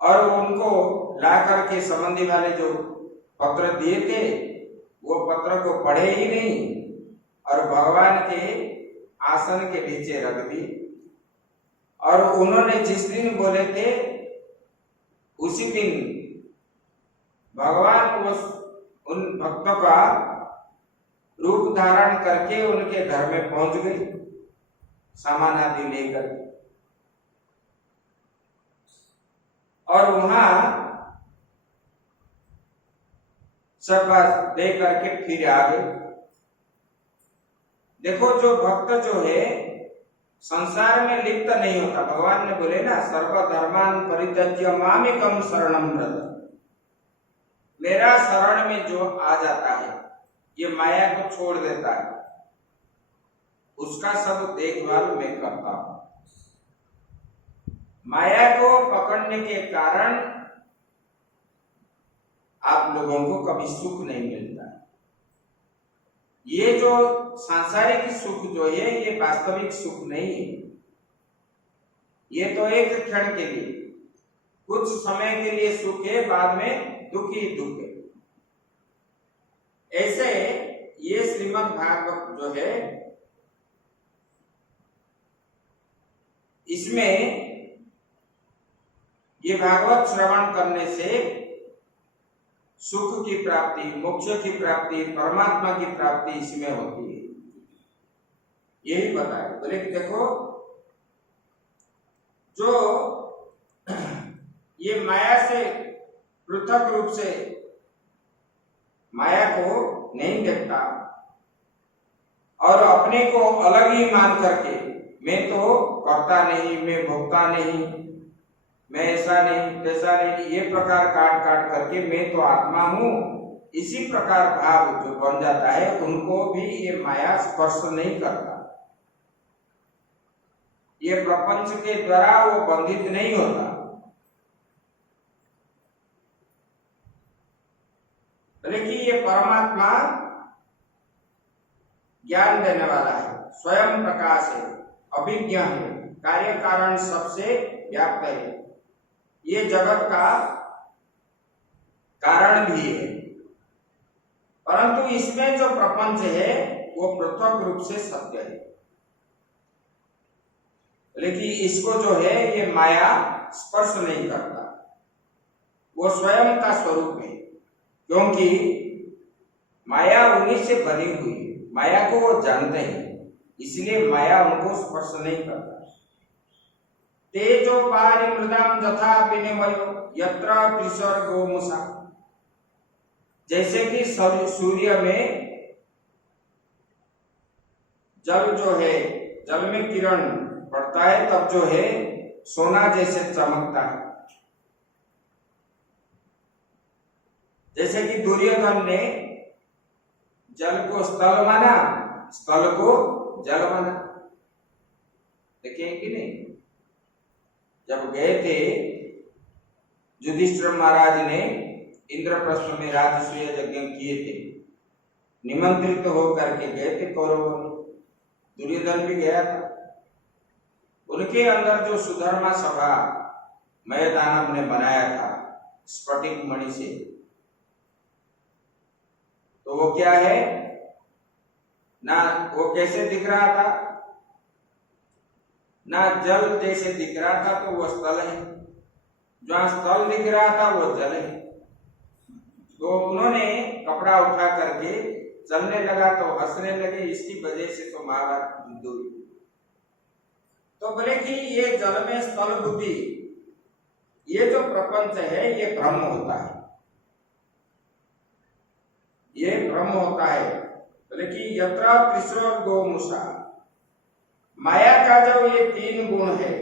और उनको ला करके संबंधी वाले जो पत्र दिए थे वो पत्र को पढ़े ही नहीं, और भगवान के आसन के नीचे रख दी, और उन्होंने जिस दिन बोले थे उसी दिन भगवान उन भक्तों का रूप धारण करके उनके घर में पहुंच गए, सामान आदि लेकर, और वहां सब बात दे करके फिर आ गए। देखो, जो भक्त जो है संसार में लिप्त नहीं होता। भगवान ने बोले ना, सर्वधर्मान परित्यज्य मामेकं शरणं व्रज, मेरा शरण में जो आ जाता है, ये माया को छोड़ देता है, उसका सब देखभाल मैं करता हूं। माया को पकड़ने के कारण आप लोगों को कभी सुख नहीं मिलता। ये जो सांसारिक सुख जो है, ये वास्तविक सुख नहीं है। ये तो एक क्षण के लिए, कुछ समय के लिए सुख है, बाद में दुख ही दुख है। ऐसे ये श्रीमद् भागवत जो है, इसमें ये भागवत श्रवण करने से सुख की प्राप्ति, मोक्ष की प्राप्ति, परमात्मा की प्राप्ति इसमें होती है, यही बताया। बोले कि देखो, जो ये माया से पृथक रूप से माया को नहीं देखता और अपने को अलग ही मान करके मैं तो करता नहीं, मैं भोगता नहीं, मैं ऐसा नहीं, तैसा नहीं, ये प्रकार काट काट करके मैं तो आत्मा हूं, इसी प्रकार भाव जो बन जाता है, उनको भी ये माया स्पर्श नहीं करता। ये प्रपंच के द्वारा वो बंधित नहीं होता। लेकिन ये परमात्मा ज्ञान देने वाला है, स्वयं प्रकाश है, अभिज्ञ है, कार्य कारण सबसे व्याप्त है, ये जगत का कारण भी है। परंतु इसमें जो प्रपंच है वो पृथक रूप से सत्य है, लेकिन इसको जो है ये माया स्पर्श नहीं करता, वो स्वयं का स्वरूप है, क्योंकि माया उन्हीं से बनी हुई है, माया को वो जानते हैं, इसलिए माया उनको स्पर्श नहीं करता। तेजो पारि मृदाम जथा विनिमयो यत्र त्रिसर्गो मुषा, जैसे कि सूर्य में जल जो है, जल में किरण पड़ता है तब जो है सोना जैसे चमकता है। जैसे कि दुर्योधन ने जल को स्थल माना, स्थल को जल माना, देखें कि नहीं। जब गए थे युधिष्ठिर महाराज ने इंद्रप्रस्थ में राजसूय यज्ञ किए थे, निमंत्रित होकर के गए थे कौरवों में, दुर्योधन भी गया था। उनके अंदर जो सुधर्मा सभा मयदानव ने बनाया था स्फटिक मणि से, तो वो क्या है ना, वो कैसे दिख रहा था ना, जल जैसे दिख रहा था तो वो स्थल है, जहां स्थल दिख रहा था वो जल है। तो उन्होंने कपड़ा उठा करके चलने लगा तो हंसने लगे, इसकी वजह से तो महाभारत युद्ध हुई। तो बोले कि ये जल में स्थल बुद्धि, ये जो प्रपंच है ये भ्रम होता है, ये भ्रम होता है। बोले कि यत्र त्रिसर्गो मुषा, माया का जो ये तीन गुण है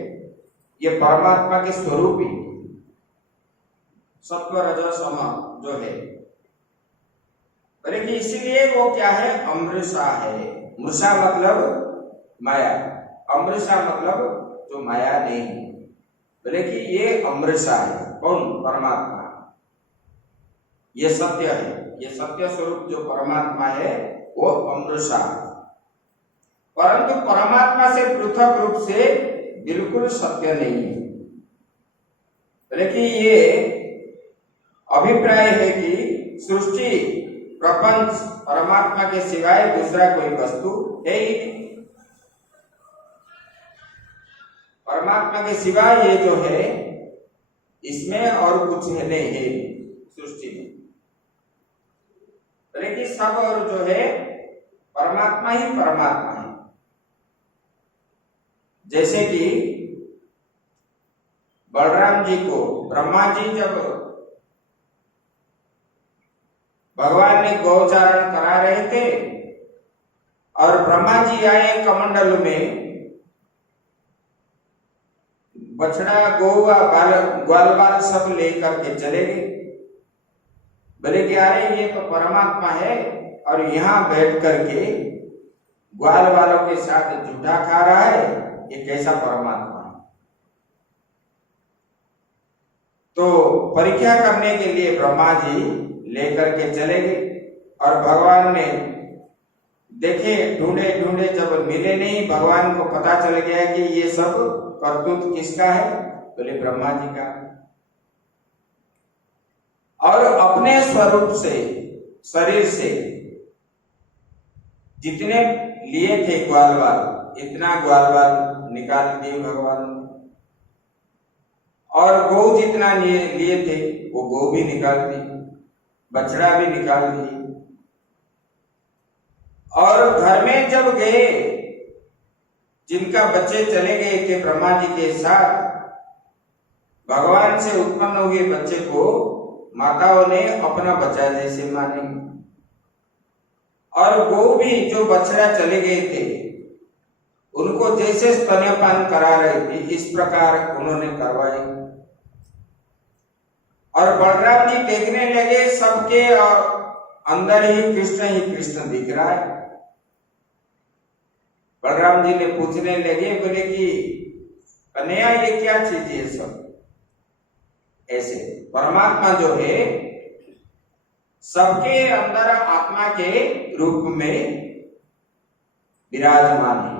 ये परमात्मा के स्वरूप ही, सत्व रजस तम जो है, बोले कि इसलिए वो क्या है, अमृषा है। मृषा मतलब माया, अमृषा मतलब जो माया नहीं है। बोले कि ये अमृषा है, कौन, परमात्मा, ये सत्य है, ये सत्य स्वरूप जो परमात्मा है वो अमृषा है, परंतु परमात्मा से पृथक रूप से बिल्कुल सत्य नहीं है। लेकिन ये अभिप्राय है कि सृष्टि प्रपंच परमात्मा के सिवाय दूसरा कोई वस्तु है ही नहीं, परमात्मा के सिवाय ये जो है इसमें और कुछ है नहीं है सृष्टि में। लेकिन सब और जो है परमात्मा ही परमात्मा है। जैसे कि बलराम जी को ब्रह्मा जी जब भगवान ने गौचारण करा रहे थे और ब्रह्मा जी आए कमंडल में, बछड़ा गौवा ग्वाल बाल सब लेकर के चले गए। बोले कि अरे ये तो परमात्मा है और यहाँ बैठ करके ग्वाल वालों के साथ झूठा खा रहा है, ये कैसा परमात्मा है। तो परीक्षा करने के लिए ब्रह्मा जी लेकर के चले गए और भगवान ने देखे, ढूंढे ढूंढे, जब मिले नहीं, भगवान को पता चल गया कि ये सब करतूत किसका है? बोले ब्रह्मा जी का। और अपने स्वरूप से, शरीर से जितने लिए थे ग्वाल बाल, इतना ग्वाल बाल निकाल दिए भगवान ने। और गौ जितना लिए थे वो गौ भी निकाल दी, बछड़ा भी निकाल दिए। और घर में जब गए, जिनका बच्चे चले गए थे ब्रह्मा जी के साथ, भगवान से उत्पन्न हुए बच्चे को माताओं ने अपना बच्चा जैसे माने। और गौ भी जो बछड़ा चले गए थे उनको जैसे स्तन्यपान करा रही थी, इस प्रकार उन्होंने करवाए। और बलराम जी देखने लगे, सबके अंदर ही कृष्ण दिख रहा है। बलराम जी ने पूछने लगे, बोले कि कन्हैया ये क्या चीज है सब? ऐसे परमात्मा जो है सबके अंदर आत्मा के रूप में विराजमान है।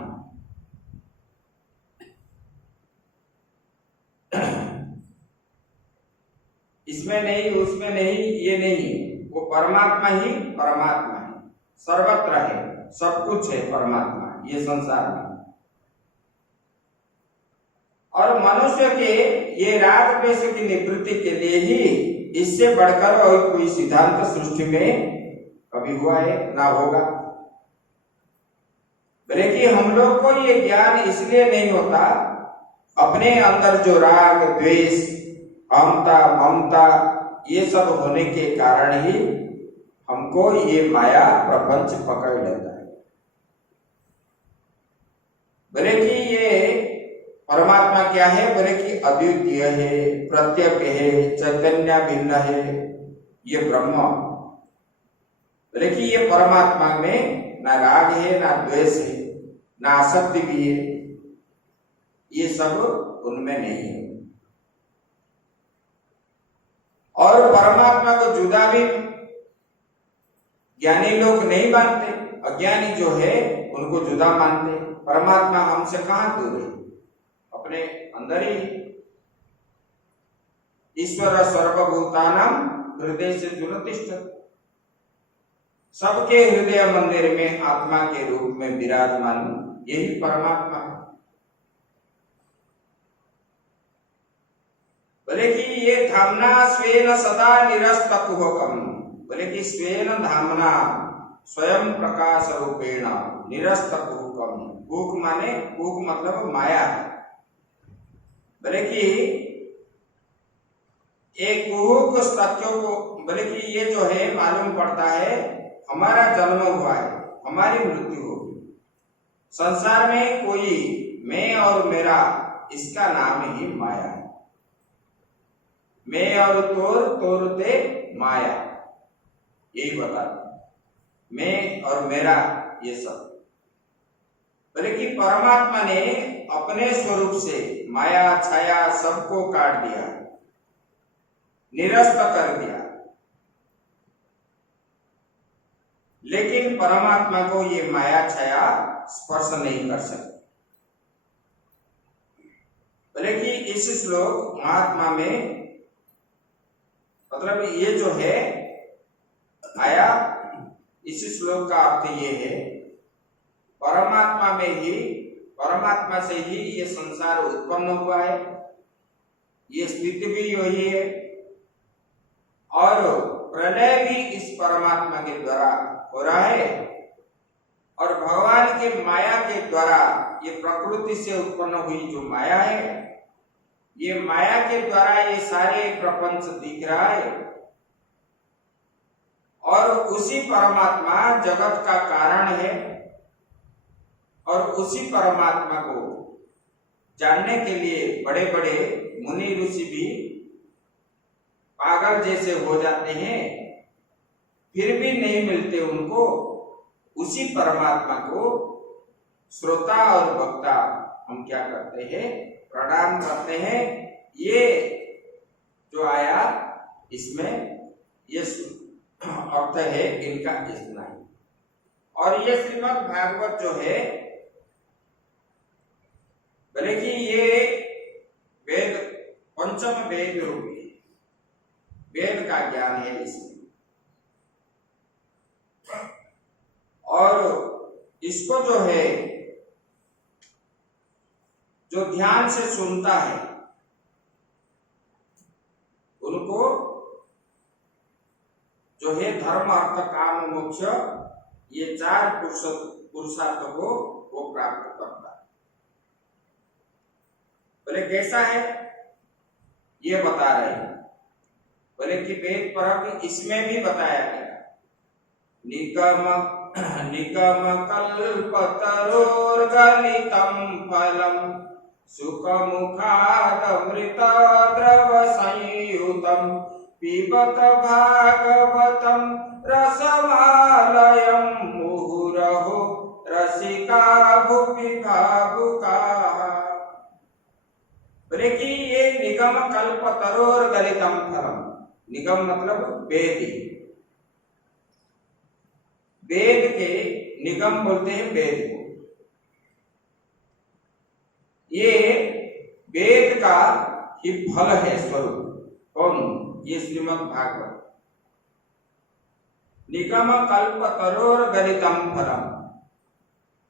इसमें नहीं, उसमें नहीं, ये नहीं, वो परमात्मा ही परमात्मा है, सर्वत्र है, सब कुछ है परमात्मा ये संसार में। और मनुष्य के ये राग द्वेष की निवृत्ति के लिए ही, इससे बढ़कर और कोई सिद्धांत सृष्टि में कभी हुआ है ना होगा। बोले कि हम लोग को ये ज्ञान इसलिए नहीं होता, अपने अंदर जो राग द्वेष, अहंता ममता ये सब होने के कारण ही हमको ये माया प्रपंच पकड़ लेता है। बोले कि ये परमात्मा क्या है? बोले कि अद्वितीय है, प्रत्यक है, चैतन्य भिन्न है, ये ब्रह्म। बोले कि ये परमात्मा में ना राग है, ना द्वेष है, ना आसक्ति भी है, ये सब उनमें नहीं है। और परमात्मा को जुदा भी ज्ञानी लोग नहीं मानते, अज्ञानी जो है उनको जुदा मानते। परमात्मा हमसे कहां दूर है? अपने अंदर ही। ईश्वर सर्वभूतानां हृदय से जुलतिष्ठत्, सबके हृदय मंदिर में आत्मा के रूप में विराजमान यही परमात्मा है। बोले कि ये धामना स्वेन सदा निरस्तकुहकम। बोले कि स्वेन धामना, स्वयं प्रकाश रूपेण, निरस्तकुहकम। कुहक माने, कुहक मतलब माया है। बोले कि एक कुहक सत्यों को, बोले कि ये जो है मालूम पड़ता है हमारा जन्म हुआ है, हमारी मृत्यु होगी, संसार में कोई मैं और मेरा, इसका नाम ही माया है। मैं और तोर, तोर ते माया, यही बता, मैं और मेरा ये सब। बोले कि परमात्मा ने अपने स्वरूप से माया छाया सबको काट दिया, निरस्त कर दिया, लेकिन परमात्मा को ये माया छाया स्पर्श नहीं कर सकते। बोले कि इस श्लोक महात्मा में, मतलब ये जो है आया, इस श्लोक का अर्थ ये है, परमात्मा में ही, परमात्मा से ही ये संसार उत्पन्न हुआ है, ये स्थिति भी वही है, और प्रलय भी इस परमात्मा के द्वारा हो रहा है। और भगवान के माया के द्वारा ये प्रकृति से उत्पन्न हुई जो माया है, ये माया के द्वारा ये सारे प्रपंच दिख रहा है। और उसी परमात्मा जगत का कारण है, और उसी परमात्मा को जानने के लिए बड़े बड़े मुनि ऋषि भी पागल जैसे हो जाते हैं, फिर भी नहीं मिलते उनको। उसी परमात्मा को श्रोता और वक्ता हम क्या करते हैं? प्रणाम करते हैं। ये जो आया इसमें ये अर्थ है इनका इतना ही। और ये श्रीमद् भागवत जो है, बोले कि ये पंचम वेद रूपी वेद का ज्ञान है इसमें। और इसको जो है, जो ध्यान से सुनता है उनको जो है धर्म अर्थ काम मोक्ष, ये चार पुरुषार्थ को वो प्राप्त करता है। बोले कैसा है ये बता रहे हैं। बोले कि वेद परक इसमें भी बताया गया, निगम कल्पतरोर्गलितं फलम सुखमुखादमृत द्रव संयुतम पिबत भागवतम रसमालयम मुहुरहो रसिका भुवि भावुकाः। बोले कि ये निगम कल्पतरोर्गलितं फलम, निगम मतलब वेद, वेद के निगम बोलते हैं वेद को। ये वेद का ही फल है, स्वरूप। कौन? ये श्रीमद् भागवत। निगम कल्पतरोर्गलितं फलम,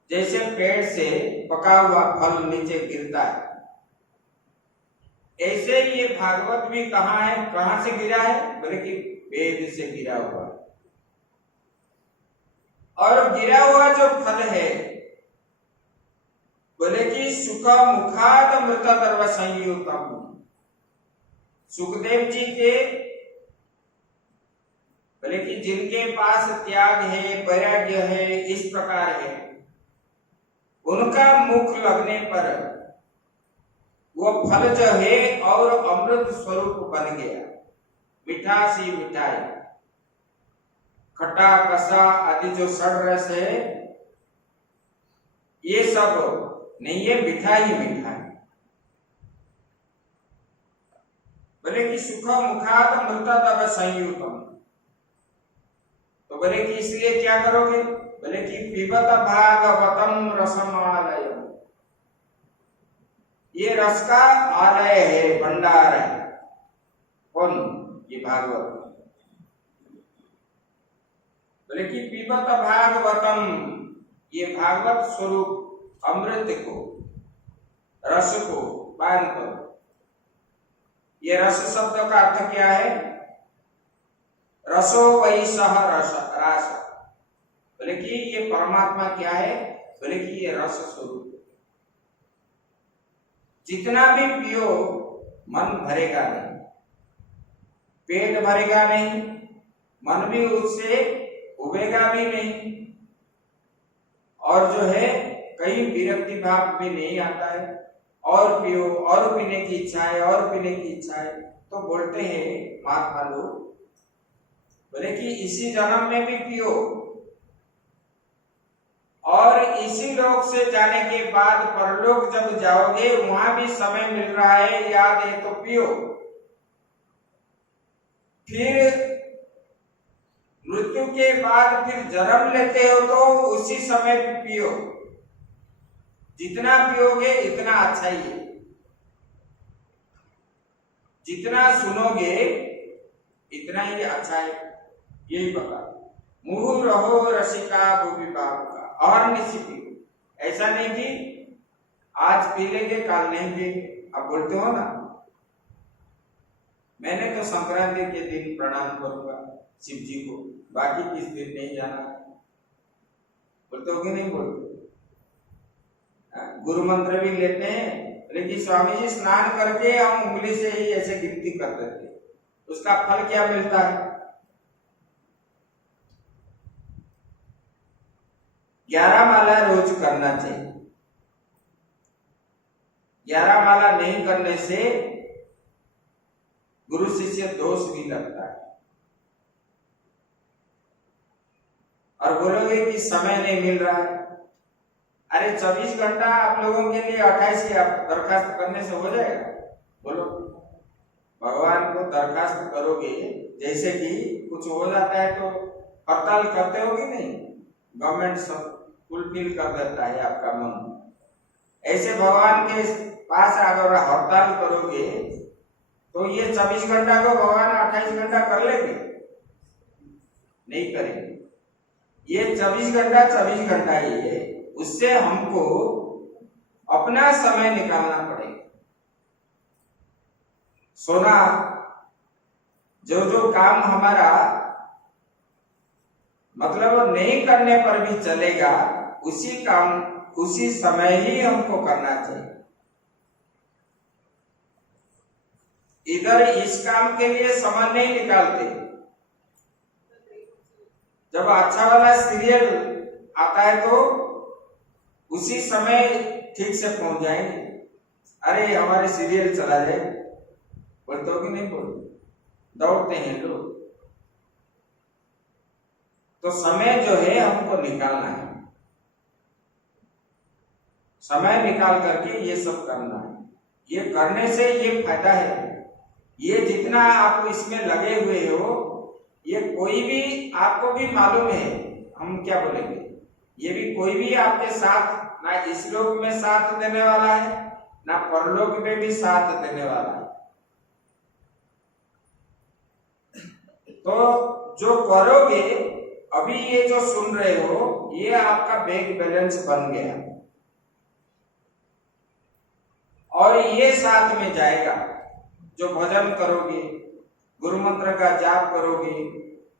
जैसे पेड़ से पका हुआ फल नीचे गिरता है, ऐसे ये भागवत भी कहाँ है, कहाँ से गिरा है? बोले कि वेद से गिरा हुआ है। और गिरा हुआ जो फल है, बोले कि सुख मुखाद मृत द्रव संयुतम, सुखदेव जी के, बोले कि जिनके पास त्याग है, वैराग्य है, इस प्रकार है, उनका मुख लगने पर वो फल जो है और अमृत स्वरूप बन गया। मीठा सी मिठाई, खट्टा कसा आदि जो षड रस है, ये सब नहीं है, मीठा ही मीठा है। बोले कि सुख मुखाद मृत द्रव संयुतम, तो बोले कि इसलिए क्या करोगे? बोले कि पिबत भागवतम रसमालयम, ये रस का आलय है, भंडार है। कौन? ये भागवत। बोले कि पिबत भागवतम, ये भागवत स्वरूप अमृत को, रस को पान करो। ये रस शब्द का अर्थ क्या है? रसो वही सह रस रास। बोले कि ये परमात्मा क्या है? बोले कि ये रस स्वरूप। जितना भी पियो मन भरेगा नहीं, पेट भरेगा नहीं, मन भी उससे उबेगा भी नहीं, और जो है कहीं विरक्ति भाव भी नहीं आता है। और पियो, और पीने की इच्छा है, और पीने की इच्छा है। तो बोलते हैं महात्मा लोग, बोले कि इसी जन्म में भी पियो, और इसी लोक से जाने के बाद परलोक जब जाओगे, वहां भी समय मिल रहा है, याद है तो पियो। फिर मृत्यु के बाद फिर जन्म लेते हो तो उसी समय भी पियो। जितना पियोगे इतना अच्छा ही है, जितना सुनोगे इतना ही अच्छा है, यही बता। मुहु रहो रसिका भुवि भावुका, और निशी पियो। ऐसा नहीं कि आज पी लेंगे काल नहीं पिएंगे। आप बोलते हो ना, मैंने तो संक्रांति के दिन प्रणाम करूंगा शिव जी को, बाकी किस दिन नहीं जाना। बोलते हो कि नहीं बोलते? गुरु मंत्र भी लेते हैं, लेकिन स्वामी जी स्नान करके हम उंगली से ही ऐसे गिनती कर देते हैं, उसका फल क्या मिलता है? 11 माला रोज करना चाहिए। 11 माला नहीं करने से गुरु शिष्य दोष भी लगता है। और बोलोगे कि समय नहीं मिल रहा है। अरे 24 घंटा आप लोगों के लिए 28 ही आप दरखास्त करने से हो जाएगा? बोलो, भगवान को दरखास्त करोगे, जैसे कि कुछ हो जाता है तो हड़ताल करते हो कि नहीं? गवर्नमेंट सब फुलफिल कर देता है आपका मन। ऐसे भगवान के पास अगर हड़ताल करोगे तो ये 24 घंटा को भगवान 28 घंटा कर लेंगे? नहीं करेंगे। ये 24 घंटा ही है, उससे हमको अपना समय निकालना पड़ेगा। सोना, जो जो काम हमारा मतलब नहीं करने पर भी चलेगा, उसी काम उसी समय ही हमको करना चाहिए। इधर इस काम के लिए समय नहीं निकालते। जब अच्छा वाला सीरियल आता है तो उसी समय ठीक से पहुंच जाएंगे। अरे हमारे सीरियल चला जाए, बोलते हो कि नहीं बोलते? दौड़ते हैं लोग। तो समय जो है हमको निकालना है, समय निकाल करके ये सब करना है। ये करने से ये फायदा है, ये जितना आप इसमें लगे हुए हो, ये कोई भी आपको भी मालूम है, हम क्या बोलेंगे, ये भी कोई भी आपके साथ ना इस लोक में साथ देने वाला है, ना परलोक में भी साथ देने वाला है। तो जो करोगे, अभी ये जो सुन रहे हो, ये आपका बैंक बैलेंस बन गया और ये साथ में जाएगा। जो भजन करोगे, गुरु मंत्र का जाप करोगे,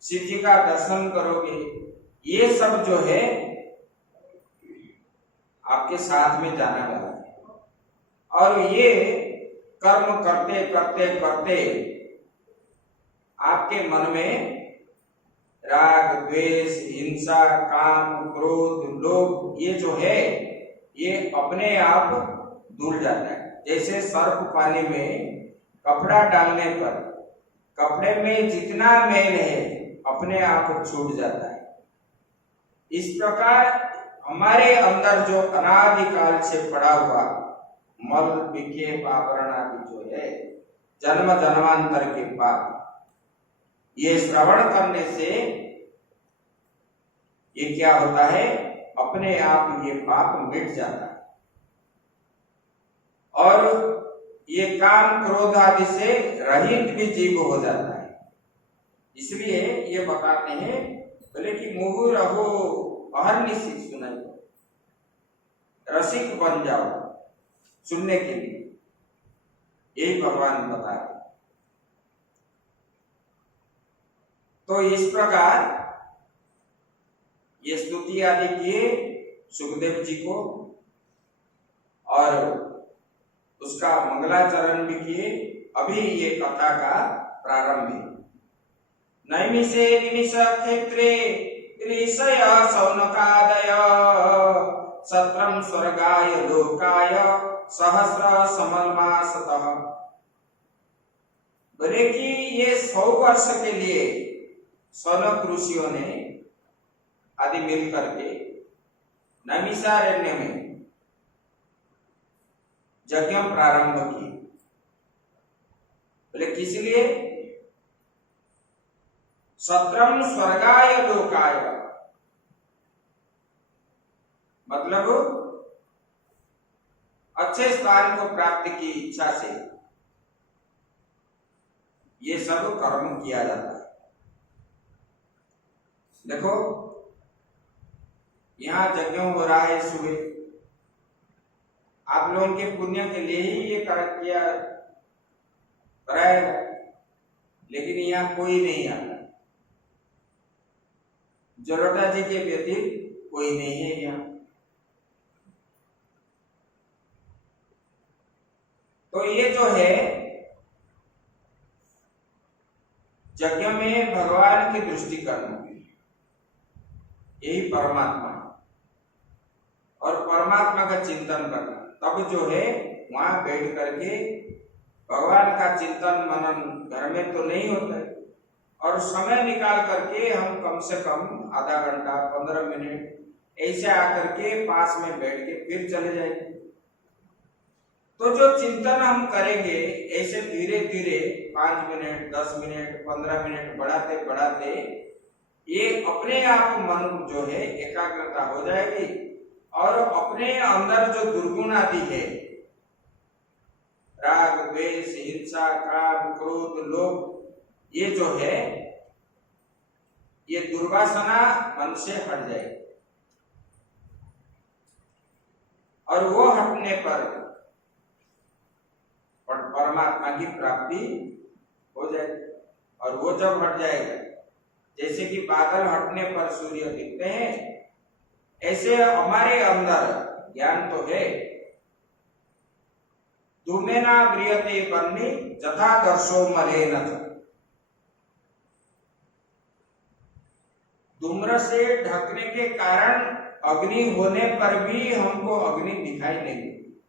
शिव जी का दर्शन करोगे, ये सब जो है आपके साथ में जाने वाला है। और ये कर्म करते करते करते आपके मन में राग, द्वेष, हिंसा, काम, क्रोध, लोभ, ये जो है ये अपने आप धुल जाता है। जैसे सर्फ पानी में कपड़ा डालने पर कपड़े में जितना मैल है अपने आप छूट जाता है। इस प्रकार हमारे अंदर जो अनादिकाल से पड़ा हुआ मल, विक्षेप, आवरण आदि जो है, जन्म जन्मांतर के पाप, ये श्रवण करने से ये क्या होता है, अपने आप ये पाप मिट जाता है और ये काम, क्रोध आदि से रहित भी जीव हो जाता है। इसलिए ये बताते हैं, बोले कि मुहु रहो अहर्निशि सुनाई, रसिक बन जाओ सुनने के लिए, यही भगवान बता रहे। तो इस प्रकार ये स्तुति आदि किए सुखदेव जी को और उसका मंगलाचरण भी किए। अभी ये कथा का प्रारंभ है। नैमिषे निमिष क्षेत्रे ऋषय शौनकादय सत्रम स्वर्गाय लोकाय सहस्र समन्मासतः। बोले कि ये 100 वर्ष के लिए शौनक ऋषियों ने आदि मिल करके नैमिषारण्य में यज्ञ प्रारंभ की। बोले किस लिए? सत्रम स्वर्गाय लोकाय, मतलब अच्छे स्थान को प्राप्ति की इच्छा से ये सब कर्म किया जाता है। देखो यहाँ यज्ञ हो रहा है सुबह, आप लोगों के पुण्य के लिए ही ये कार्य किया कराएगा, लेकिन यहाँ कोई नहीं आता। जरोटा जी के व्यतीत कोई नहीं है यहाँ। तो ये जो है यज्ञ में भगवान की दृष्टि करना, यही परमात्मा, और परमात्मा का चिंतन करना। तब जो है वहां बैठ करके भगवान का चिंतन मनन घर में तो नहीं होता है, और समय निकाल करके हम कम से कम आधा घंटा 15 मिनट ऐसे आकर के पास में बैठ के फिर चले जाएंगे। तो जो चिंतन हम करेंगे ऐसे धीरे धीरे 5 मिनट, 10 मिनट, 15 मिनट बढ़ाते बढ़ाते ये अपने आप मन जो है एकाग्रता हो जाएगी, और अपने अंदर जो दुर्गुण आदि है, राग द्वेष हिंसा काम क्रोध लोभ ये जो है ये दुर्वासना मन से हट जाएगी और वो हटने पर परमात्मा की प्राप्ति हो जाएगी। और वो जब हट जाएगा जैसे कि बादल हटने पर सूर्य दिखते हैं ऐसे हमारे अंदर ज्ञान तो है। धूमेना म्रियते बन्नी जथा दर्शो मलेन। धूम्र से ढकने के कारण अग्नि होने पर भी हमको अग्नि दिखाई नहीं देती।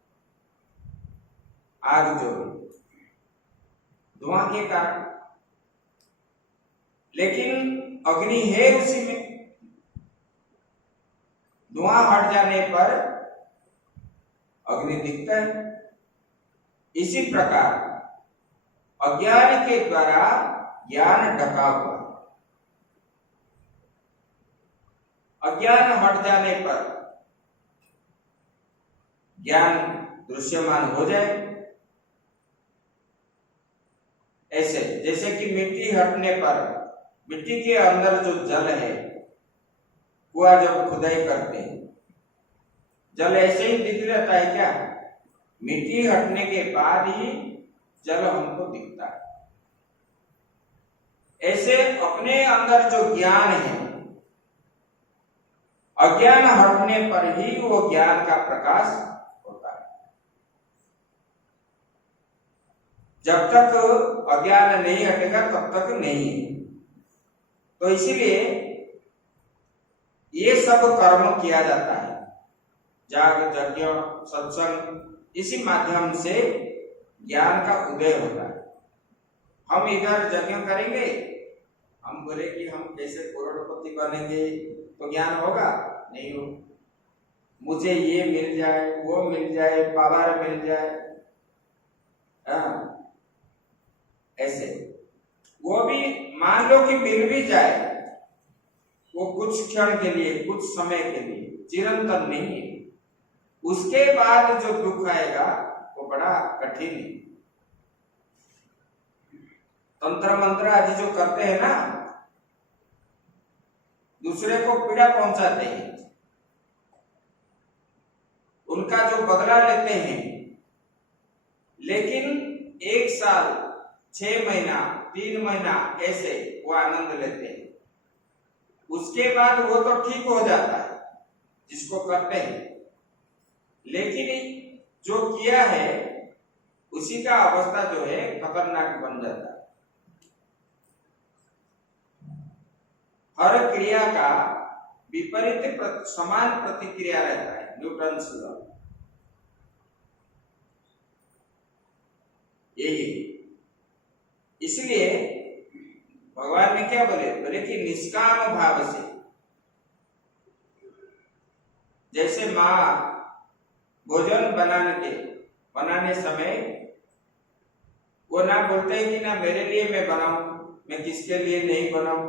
आग जो धुआं के कारण, लेकिन अग्नि है उसी में। धुआं हट जाने पर अग्नि दिखता है। इसी प्रकार अज्ञान के द्वारा ज्ञान ढका हुआ, अज्ञान हट जाने पर ज्ञान दृश्यमान हो जाए। ऐसे जैसे कि मिट्टी हटने पर मिट्टी के अंदर जो जल है, कुआं जब खुदाई करते हैं जल ऐसे ही दिख रहता है क्या? मिट्टी हटने के बाद ही जल हमको दिखता है। ऐसे अपने अंदर जो ज्ञान है, अज्ञान हटने पर ही वो ज्ञान का प्रकाश होता है। जब तक अज्ञान नहीं हटेगा तब तक नहीं है। तो इसीलिए ये सब कर्म किया जाता है, जाग यज्ञ सत्संग, इसी माध्यम से ज्ञान का उदय होता है। हम इधर यज्ञ करेंगे, हम बोले कि हम कैसे करोड़पति बनेंगे, तो ज्ञान होगा? नहीं हो। मुझे ये मिल जाए, वो मिल जाए, पावर मिल जाए, ऐसे वो भी मान लो कि मिल भी जाए, वो कुछ क्षण के लिए, कुछ समय के लिए, चिरंतन नहीं है। उसके बाद जो दुख आएगा वो बड़ा कठिन है। तंत्र मंत्र आदि जो करते हैं ना, दूसरे को पीड़ा पहुंचाते हैं, उनका जो बदला लेते हैं, लेकिन 1 साल 6 महीना 3 महीना ऐसे वो आनंद लेते हैं। उसके बाद वो तो ठीक हो जाता है जिसको करते हैं, लेकिन जो किया है उसी का अवस्था जो है खतरनाक बन जाता है। हर क्रिया का विपरीत समान प्रतिक्रिया रहता है, न्यूटन्स लॉ यही। इसलिए भगवान ने क्या बोले? बोले कि निष्काम भाव से, जैसे माँ भोजन बनाने समय वो ना बोलते हैं कि ना मेरे लिए मैं बनाऊं, मैं किसके लिए नहीं बनाऊं,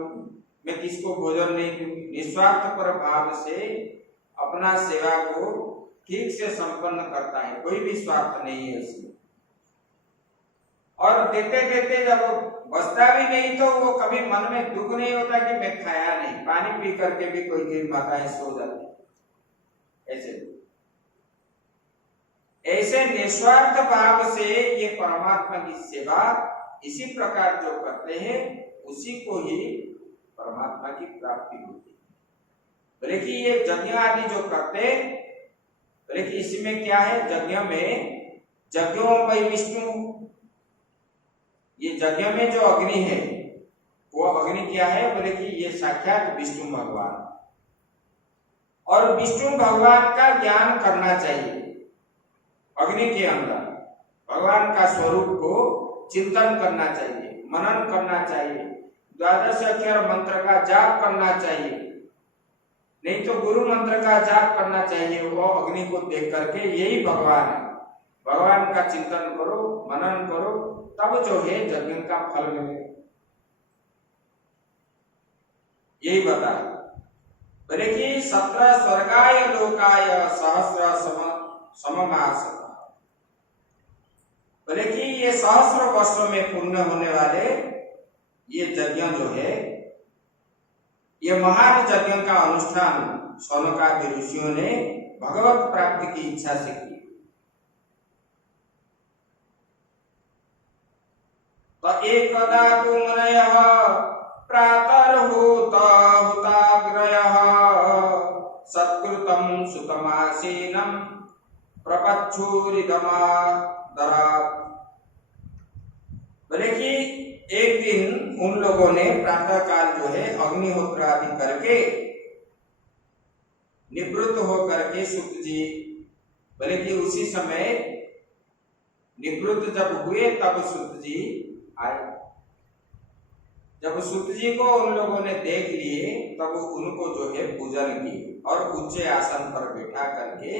मैं किसको भोजन नहीं दूं। निस्वार्थ पर भाव से अपना सेवा को ठीक से संपन्न करता है, कोई भी स्वार्थ नहीं है उसमें। और देते देते जब बचता भी नहीं तो वो कभी मन में दुख नहीं होता कि मैं खाया नहीं। पानी पी करके भी कोई माताएं सो जाती ऐसे निस्वार्थ भाव से ये परमात्मा की सेवा इसी प्रकार जो करते हैं उसी को ही परमात्मा की प्राप्ति होती है। बोले कि ये यज्ञ आदि जो करते, बोले कि इसमें क्या है? यज्ञ में यज्ञों वै विष्णु, ये यज्ञ में जो अग्नि है वो अग्नि क्या है? बोले कि ये साक्षात विष्णु भगवान। और विष्णु भगवान का ज्ञान करना चाहिए। अग्नि के अंदर भगवान का स्वरूप को चिंतन करना चाहिए, मनन करना चाहिए, 12 अक्षर मंत्र का जाप करना चाहिए, नहीं तो गुरु मंत्र का जाप करना चाहिए। वो अग्नि को देख करके यही भगवान है, भगवान का चिंतन करो, मनन करो, तब जो है यज्ञ का फल मिलेगा। यही बताया। बोले कि 17 स्वर्गाय लोकाय सहस्र सममास। बोले कि ये सहस्र वर्षों में पूर्ण होने वाले ये यज्ञ जो है, ये महान यज्ञ का अनुष्ठान शौनकादि ऋषियों ने भगवत प्राप्ति की इच्छा से की। तो एकदा तु मुनयः प्रातर्हूत हुताग्रयः सत्कृतं सुतमासीनं प्रपच्छूरिदमादरात्। बोले कि एक दिन उन लोगों ने प्रातः काल जो है अग्निहोत्र आदि करके निवृत्त होकर के सुत जी, बोले कि उसी समय निवृत्त जब हुए तब सुत जी आए। जब सुत जी को उन लोगों ने देख लिए तब उनको जो है पूजन की और ऊंचे आसन पर बैठा करके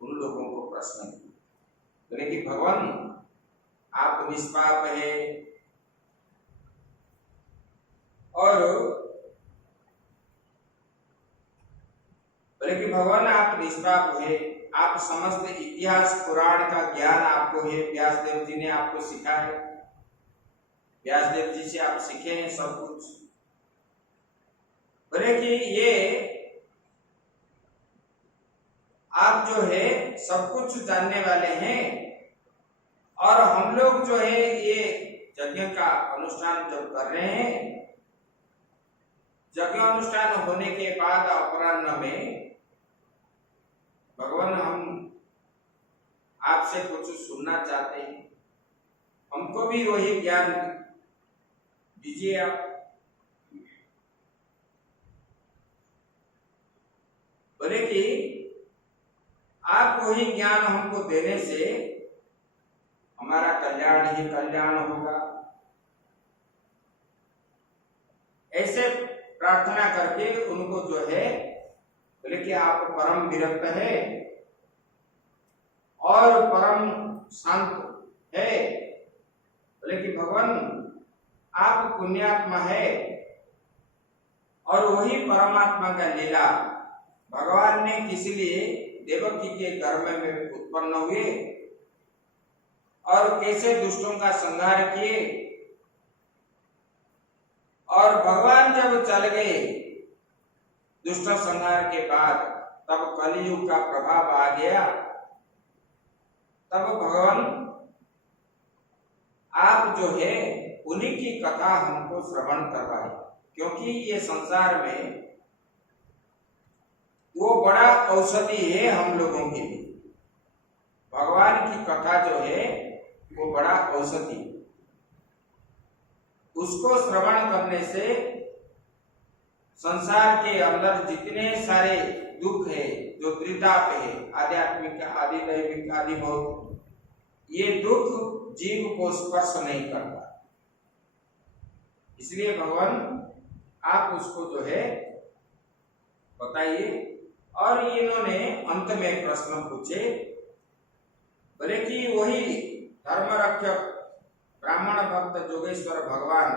उन लोगों को प्रश्न किया। बोले कि भगवान आप निष्पाप है और बोले कि भगवान आप निष्पाप है, आप समस्त इतिहास पुराण का ज्ञान आपको है, व्यासदेव जी ने आपको सिखा है, व्यासदेव जी से आप सीखे हैं सब कुछ। बोले कि ये आप जो है सब कुछ जानने वाले हैं और हम लोग जो है ये यज्ञ का अनुष्ठान जब कर रहे हैं, यज्ञ अनुष्ठान होने के बाद अपराह्न में भगवान हम आपसे कुछ सुनना चाहते हैं, हमको भी वही ज्ञान दीजिए आप। बोले कि आप वही ज्ञान हमको देने से हमारा कल्याण ही कल्याण होगा। ऐसे प्रार्थना करके उनको जो है, बोले कि आप परम विरक्त है और परम शांत है। बोले कि भगवान आप पुण्यात्मा है और वही परमात्मा का लीला भगवान ने किस लिए देवकी के गर्भ में उत्पन्न हुए और कैसे दुष्टों का संहार किए, और भगवान जब चल गए दुष्ट संहार के बाद तब कलियुग का प्रभाव आ गया, तब भगवान आप जो है उन्हीं की कथा हमको श्रवण करवाए, क्योंकि ये संसार में वो बड़ा औषधि है हम लोगों के लिए। भगवान की कथा जो है वो बड़ा औषधि, उसको श्रवण करने से संसार के अंदर जितने सारे दुख है, जो त्रिताप है, आध्यात्मिक, आदि दैविक, आदि भौतिक, ये दुख जीव को स्पर्श नहीं करता। इसलिए भगवान आप उसको जो है बताइए। और इन्होंने अंत में प्रश्न पूछे, बोले कि वही धर्मरक्षक ब्राह्मण भक्त जोगेश्वर भगवान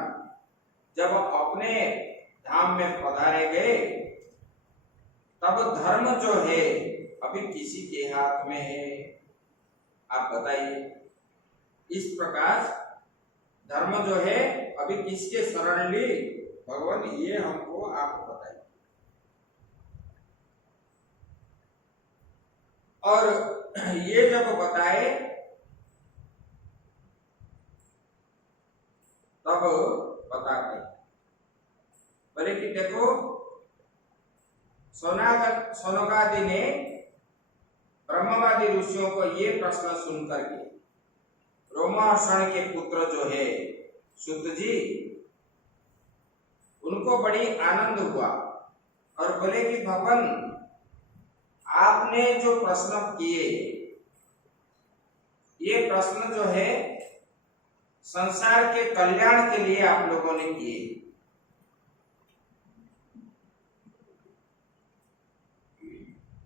जब अपने धाम में पधारे गए तब धर्म जो है अभी किसी के हाथ में है, आप बताइए। इस प्रकार धर्म जो है अभी किसके शरण ली, भगवान ये हमको आप बताइए। और ये जब बताए तब बताते, बोले कि देखो सोनकादि ने ब्रह्मवादी ऋषियों को ये प्रश्न सुन करके रोमाहर्षण के पुत्र जो है सुत जी, उनको बड़ी आनंद हुआ और बोले कि भगवान आपने जो प्रश्न किए, ये प्रश्न जो है संसार के कल्याण के लिए आप लोगों ने किए।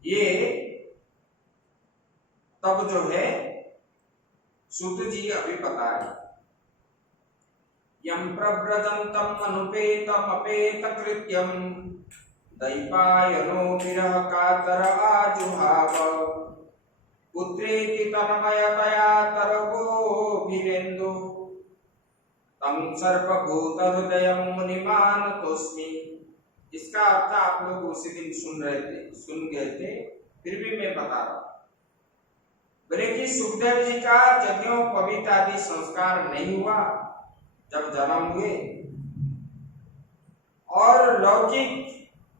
ये तब जो है सुत जी अभी बता रहे, यम प्रव्रजंतम अनुपेतम अपेत कृत्यम दैपायनो विरह कातर आजुहाव पुत्रेति तन्मयतया तरवो कौपीनेन्दु तम सर्वभूत हृदयं मुनिमानतोस्मि। इसका अर्थ आप लोग उसी दिन सुन गए थे, फिर भी मैं बता रहा हूं। बोले कि सुखदेव जी का यज्ञोपवीत आदि संस्कार नहीं हुआ जब जन्म हुए, और लौकिक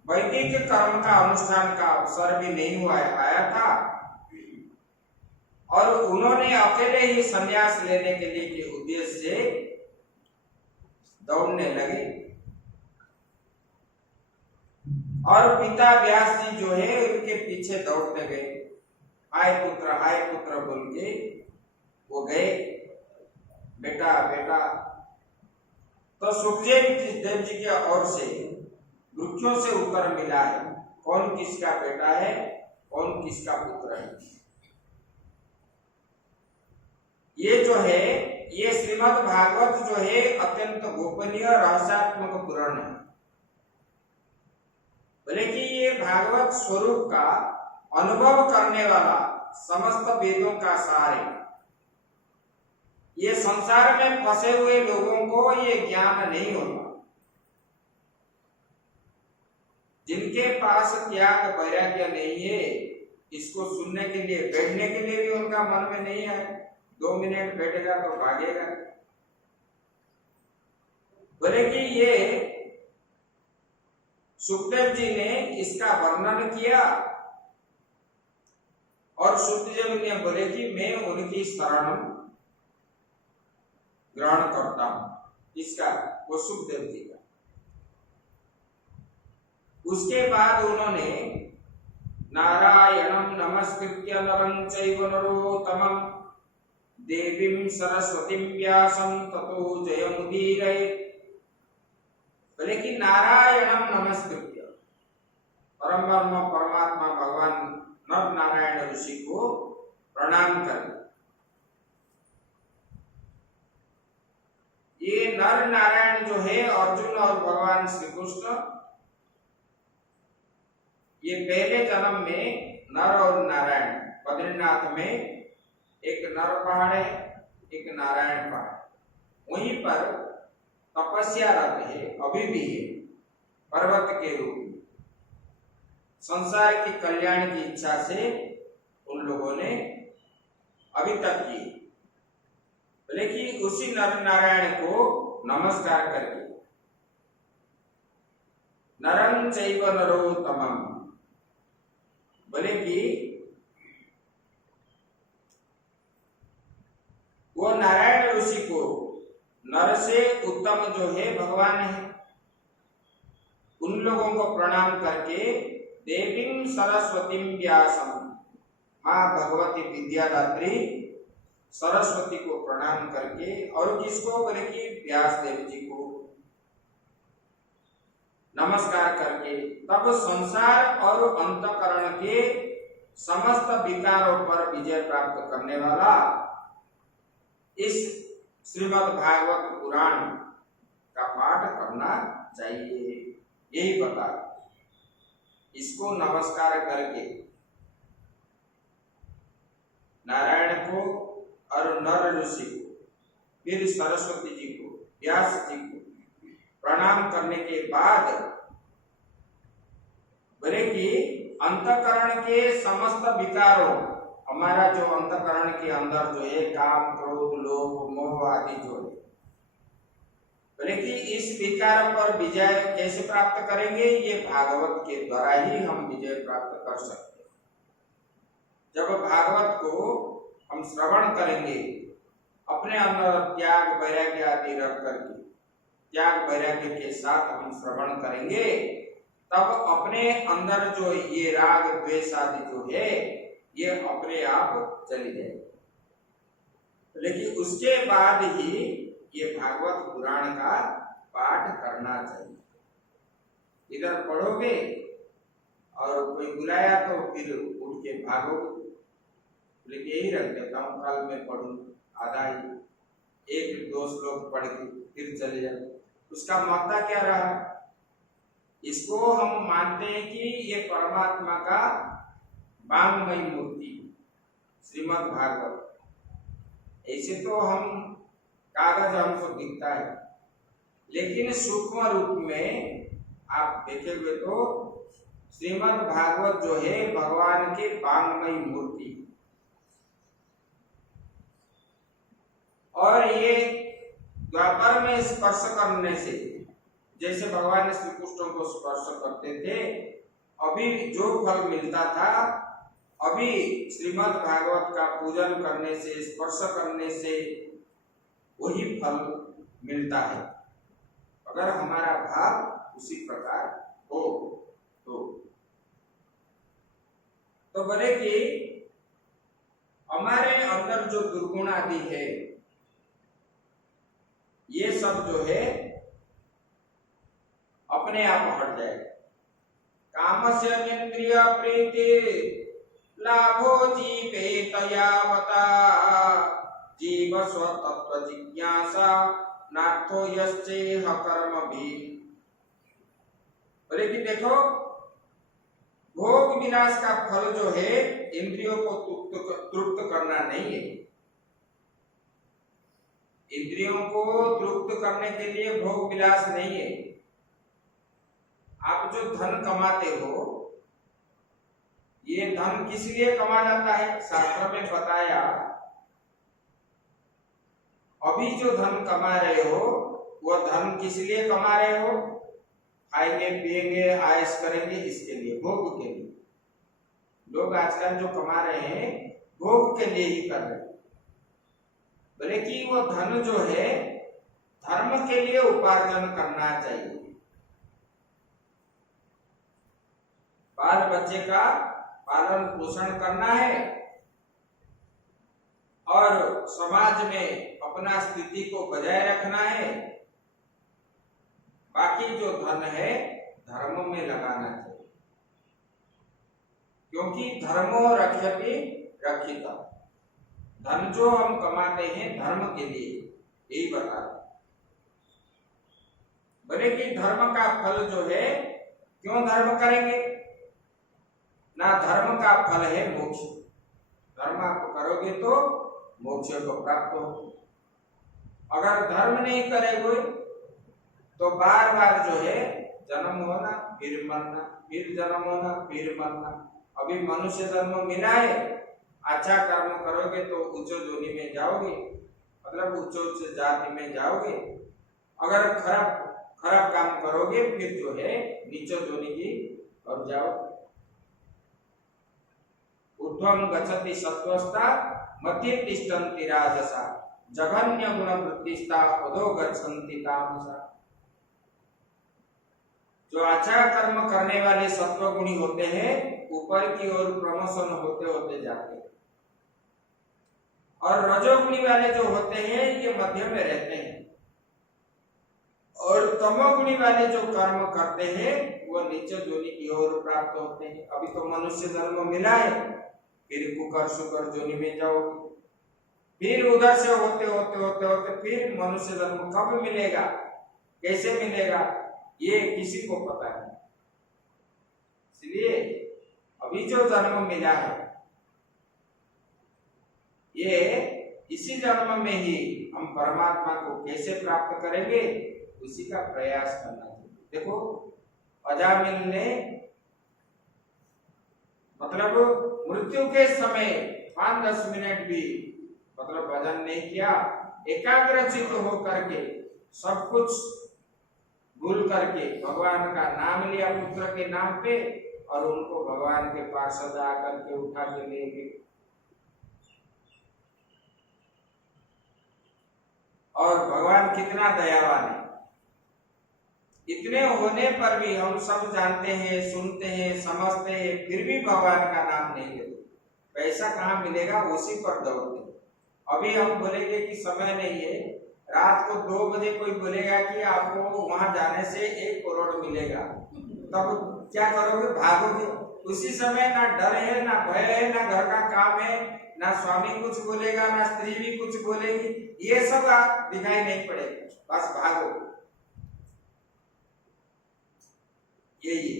वैदिक कर्म का अनुष्ठान का अवसर भी नहीं हुआ आया था, और उन्होंने अकेले ही संन्यास लेने के लिए के उद्देश्य से दौड़ने लगे। और पिता व्यास जी जो है उनके पीछे दौड़ते गए, आय पुत्र बोल के वो गए, बेटा बेटा। तो सुखदेव जी की ओर से वृक्षों से उत्तर मिला है, कौन किसका बेटा है, कौन किसका पुत्र है। ये जो है, ये श्रीमद् भागवत जो है अत्यंत गोपनीय रहस्यात्मक पुराण है। बोले कि ये भागवत स्वरूप का अनुभव करने वाला समस्त वेदों का सार है। ये संसार में फंसे हुए लोगों को ये ज्ञान नहीं होता, जिनके पास त्याग वैराग्य नहीं है, इसको सुनने के लिए बैठने के लिए भी उनका मन में नहीं है, 2 मिनट बैठेगा तो भागेगा। बोले कि ये सुखदेव जी ने इसका वर्णन किया, और सुखदेव ने बोले कि मैं उनकी शरण ग्रहण करता हूं। इसका वो सुखदेव जी का। उसके बाद उन्होंने नारायणं नमस्कृत्य नरं चैव नरोत्तमं देवीं सरस्वतीं व्यासं ततो जयमुदीरयेत्। बोले कि नारायणं नमस्कृत्य, परम ब्रह्म परमात्मा भगवान नर नारायण ऋषि को प्रणाम करें। ये नर नारायण जो है अर्जुन और भगवान श्री कृष्ण, ये पहले जन्म में नर और नारायण, बद्रीनाथ में एक नर पहाड़ है, एक नारायण पहाड़, वहीं पर तपस्या रत है, अभी भी है, पर्वत के रूप में। संसार की कल्याण की इच्छा से उन लोगों ने अभी तक की। बोले कि उसी नर नारायण को नमस्कार करके, नरं चैव नरोत्तमं, बोले कि वो नारायण ऋषि को, नर से उत्तम जो है भगवान है, उन लोगों को प्रणाम करके देवीं सरस्वतीं व्यासं, मां भगवती विद्यादात्री सरस्वती को प्रणाम करके, और किसको, बोले कि व्यास देव जी को नमस्कार करके, तब संसार और अंतकरण के समस्त विकारों पर विजय प्राप्त करने वाला इस श्रीमद् भागवत पुराण का पाठ करना चाहिए, यही बता। इसको नमस्कार करके नारायण को और नर ऋषि को, फिर सरस्वती जी को, व्यास जी को प्रणाम करने के बाद, बोले कि अंतकरण के समस्त विकारों, हमारा जो अंतकरण के अंदर जो है काम क्रोध लोभ मोह आदि जो है, बोले कि इस विकार पर विजय कैसे प्राप्त करेंगे, ये भागवत के द्वारा ही हम विजय प्राप्त कर सकते हैं। जब भागवत को हम श्रवण करेंगे, अपने अंदर त्याग वैराग्य आदि रख करके, त्याग वैराग्य के साथ हम श्रवण करेंगे, तब अपने अंदर जो ये राग द्वेष आदि जो है, ये अपने आप चली जाएगी। लेकिन उसके बाद ही ये भागवत पुराण का पाठ करना चाहिए। इधर पढ़ोगे और कोई बुलाया तो फिर उठ के भागोगे, लेकिन यही रख देता हूँ, कल मैं पढ़ूं आधा ही, एक दो श्लोक पढ़ के फिर चले जाओ, उसका महत्व क्या रहा। इसको हम मानते हैं कि ये परमात्मा का वांगमयी मूर्ति श्रीमद् भागवत, ऐसे तो हम कागज हमको दिखता है, लेकिन सूक्ष्म रूप में आप देखेंगे तो श्रीमद् भागवत जो है भगवान की वांगमयी मूर्ति, और ये द्वापर में स्पर्श करने से, जैसे भगवान श्री कृष्ण को स्पर्श करते थे, अभी जो फल मिलता था, अभी श्रीमद् भागवत का पूजन करने से, स्पर्श करने से वही फल मिलता है, अगर हमारा भाव उसी प्रकार हो तो बोले कि हमारे अंदर जो दुर्गुण आदि है, ये सब जो है अपने आप हट जाए। कामस्य इंद्रिय प्रीति लाभो जीवेतयावता जीव स्वतत्व जिज्ञासा नाथो यश्चेह कर्म भी। बोले कि देखो, भोग विलास का फल जो है इंद्रियों को तृप्त करना नहीं है। इंद्रियों को तृप्त करने के लिए भोग विलास नहीं है। आप जो धन कमाते हो, ये धन किस लिए कमा जाता है? शास्त्र में बताया, अभी जो धन कमा रहे हो वो धन किस लिए कमा रहे हो? खाएंगे पिएंगे आयश करेंगे, इसके लिए, भोग के लिए। लोग आजकल जो कमा रहे हैं भोग के लिए ही कर रहे हैं। बोले कि वो धन जो है धर्म के लिए उपार्जन करना चाहिए। बाल बच्चे का पालन पोषण करना है और समाज में अपना स्थिति को बजाय रखना है। बाकी जो धन है धर्म में लगाना चाहिए, क्योंकि धर्मो रक्षति रक्षिता। धन जो हम कमाते हैं धर्म के लिए, यही बता रहे। बोले कि धर्म का फल जो है, क्यों धर्म करेंगे? ना धर्म का फल है मोक्ष। धर्म आप करोगे तो मोक्ष को प्राप्त हो। अगर धर्म नहीं करेंगे तो बार बार जो है जन्म होना फिर मरना, फिर जन्म होना फिर मरना। अभी मनुष्य जन्म मिला है, अच्छा कर्म करोगे तो उच्च योनि में जाओगे, मतलब उच्च जाति में जाओगे। अगर खराब काम करोगे फिर जो है नीच योनि की और जाओ। ऊर्ध्वं गच्छति सत्त्वस्था मध्ये तिष्ठन्ति राजसा जघन्य गुण वृत्तिस्था अधो गच्छन्ति तामसा। जो अच्छा कर्म करने वाले सत्व गुणी होते हैं ऊपर की ओर प्रमोशन होते होते जाते हैं, और रजोगुणी वाले जो होते हैं ये मध्य में रहते हैं, और तमोगुणी वाले जो कर्म करते हैं वो नीचे योनि की ओर प्राप्त होते हैं। अभी तो मनुष्य जन्म मिला है, फिर कुकर शुकर योनि में जाओगे, फिर उधर से होते होते होते होते फिर मनुष्य जन्म कब मिलेगा, कैसे मिलेगा, ये किसी को पता नहीं। इसलिए अभी जो जन्म मिला है ये इसी जन्म में ही हम परमात्मा को कैसे प्राप्त करेंगे उसी का प्रयास करना चाहिए। देखो, अजामिल ने मतलब मृत्यु के समय 5-10 मिनट भी मतलब भजन नहीं किया, एकाग्रचित्त होकर के सब कुछ भूल करके भगवान का नाम लिया पुत्र के नाम पे, और उनको भगवान के पार्षद आकर के उठा के ले गए। और भगवान कितना दयावान है, इतने होने पर भी हम सब जानते हैं, सुनते हैं, समझते हैं, फिर भी भगवान का नाम नहीं लेते। पैसा कहाँ मिलेगा उसी पर दौड़ते। अभी हम बोलेंगे कि समय नहीं है, रात को 2 बजे कोई बोलेगा कि आपको वहां जाने से 1 करोड़ मिलेगा, तब क्या करोगे? भागोगे। उसी समय ना डर है, ना भय है, ना घर का काम है, ना स्वामी कुछ बोलेगा, ना स्त्री भी कुछ बोलेगी, ये सब दिखाई नहीं पड़ेगा, बस भागो। यही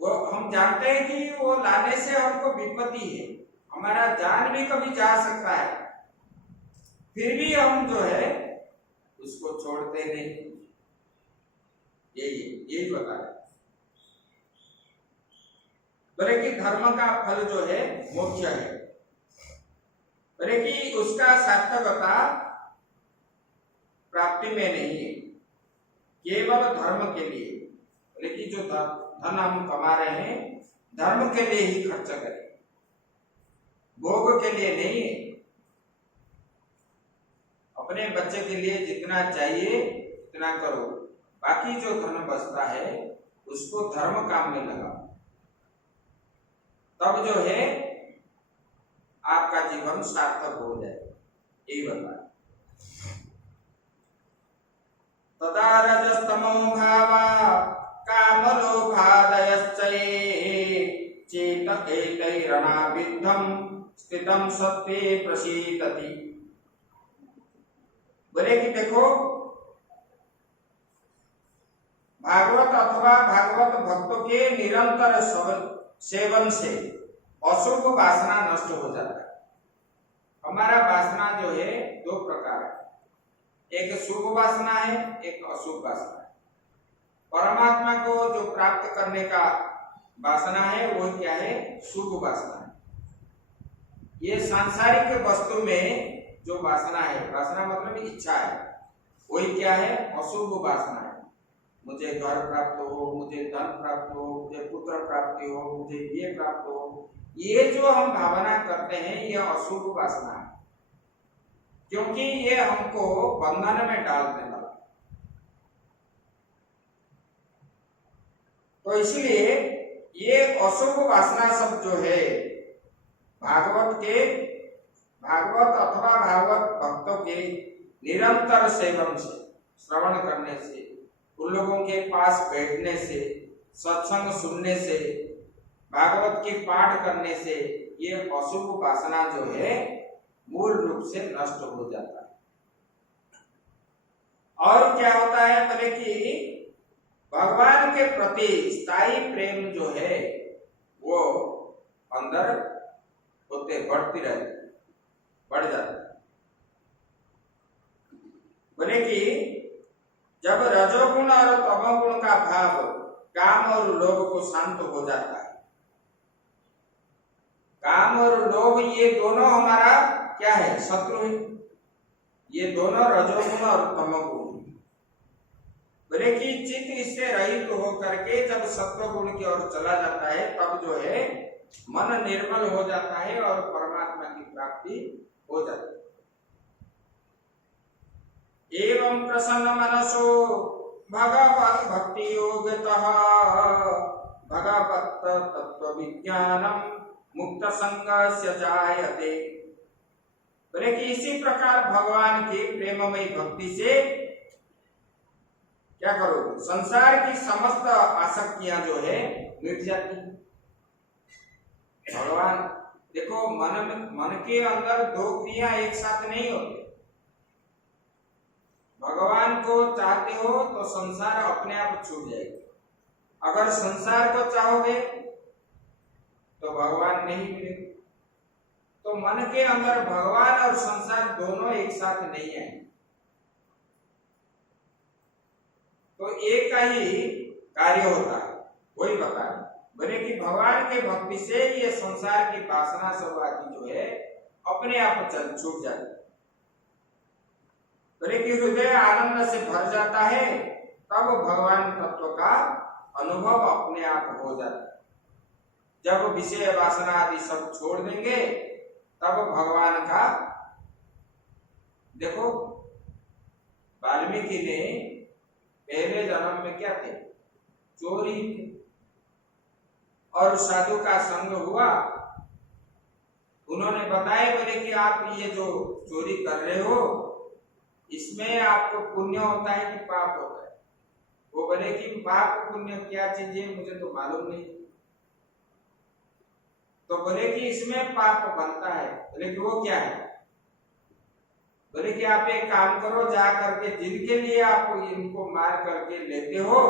वो हम जानते हैं कि वो लाने से हमको विपत्ति है, हमारा जान भी कभी जा सकता है, फिर भी हम जो है उसको छोड़ते नहीं। यही बता रहे। बोले कि धर्म का फल जो है मोक्ष है। बोले कि उसका सार्थकता प्राप्ति में नहीं है, केवल धर्म के लिए। बोले कि जो धन हम कमा रहे हैं धर्म के लिए ही खर्च करें, भोग के लिए नहीं है। अपने बच्चे के लिए जितना चाहिए उतना करो, बाकी जो धन बचता है उसको धर्म काम में लगाओ, तब जो है आपका जीवन सार्थक हो जाए। यही बता। तदा रजस्तमो भावा कामलोभादयश्चये चेत एतैरणाविद्धं स्थितं सत्त्वे प्रसीदति। बोले कि देखो, भागवत अथवा भागवत भक्तों के निरंतर सेवन से अशुभ वासना नष्ट हो जाता है। हमारा वासना जो है दो प्रकार है, एक शुभ वासना है, एक अशुभ वासना है। परमात्मा को जो प्राप्त करने का वासना है वो क्या है? शुभ वासना है। ये सांसारिक वस्तु में जो वासना है, वासना मतलब इच्छा है, वही क्या है? अशुभ वासना है। मुझे घर प्राप्त हो, मुझे धन प्राप्त हो, मुझे पुत्र प्राप्ति हो, मुझे ये प्राप्त हो, ये जो हम भावना करते हैं ये अशुभ वासना है, क्योंकि ये हमको बंधन में डाल देता। तो इसलिए ये अशुभ वासना सब जो है भागवत अथवा भागवत भक्तों के निरंतर सेवन से, श्रवण करने से, उन लोगों के पास बैठने से, सत्संग सुनने से, भागवत की पाठ करने से ये अशुभ वासना जो है मूल रूप से नष्ट हो जाता है। और क्या होता है? बोले कि भगवान के प्रति स्थायी प्रेम जो है वो अंदर होते बढ़ती रहती, बढ़ जाता है। बोले कि जब रजोगुण और तमोगुण का भाव काम और लोभ को शांत हो जाता है, काम और लोभ ये दोनों हमारा क्या है? शत्रु है। ये दोनों रजोगुण और तमोगुण। बोले कि चित्त इससे रहित हो करके जब सत्वगुण की ओर चला जाता है तब जो है मन निर्मल हो जाता है और परमात्मा की प्राप्ति हो जाती है। एवं प्रसन्न मनसो भगवत भक्ति योगतः भगवत तत्व विज्ञानम मुक्त संगस्य जायते। बोले कि इसी प्रकार भगवान की प्रेममयी भक्ति से क्या करो? संसार की समस्त आसक्तियां जो है मिट जाती है। भगवान देखो, मन के अंदर दो क्रिया एक साथ नहीं होती। भगवान को चाहते हो तो संसार अपने आप छूट जाएगा। अगर संसार को चाहोगे तो भगवान नहीं मिलेगा। तो मन के अंदर भगवान और संसार दोनों एक साथ नहीं है, तो एक का ही कार्य होता है। वही बता रहे। बोले कि भगवान के भक्ति से ये संसार की वासना सब आदि जो है अपने आप छूट जाती है। बोले कि हृदय आनंद से भर जाता है, तब भगवान तत्व का अनुभव अपने आप हो जाता है। जब विषय वासना आदि सब छोड़ देंगे तब भगवान का, देखो वाल्मीकि ने पहले जन्म में क्या थे? चोरी थे, और साधु का संग हुआ। उन्होंने बताया, बोले कि आप ये जो चोरी कर रहे हो इसमें आपको पुण्य होता है कि पाप होता है? वो बोले कि पाप पुण्य क्या चीज है मुझे तो मालूम नहीं। तो बोले कि इसमें पाप बनता है। बोले कि वो क्या है? बोले कि आप एक काम करो, जा करके जिनके लिए आप इनको मार करके लेते हो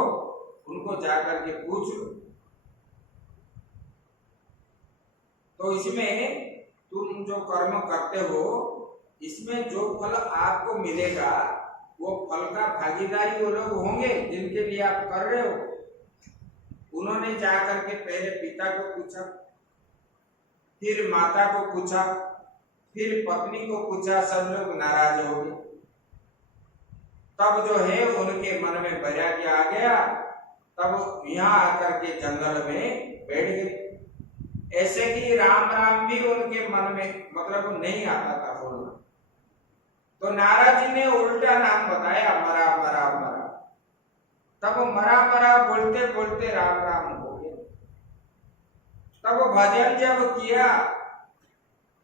उनको जा करके पूछ लो। तो इसमें तुम जो कर्म करते हो इसमें जो फल आपको मिलेगा वो फल का भागीदारी वो लोग होंगे जिनके लिए आप कर रहे हो। उन्होंने जाकर के पहले पिता को पूछा, फिर माता को पूछा, फिर पत्नी को पूछा, सब लोग नाराज हो गए। तब जो है उनके मन में वैराग्य आ गया, तब यहाँ आकर के जंगल में बैठ गए। ऐसे कि राम राम भी उनके मन में मतलब नहीं आता था बोलना, तो नारद जी ने उल्टा नाम बताया, मरा मरा मरा। तब मरा मरा बोलते बोलते राम राम हो गए। तब भजन जब किया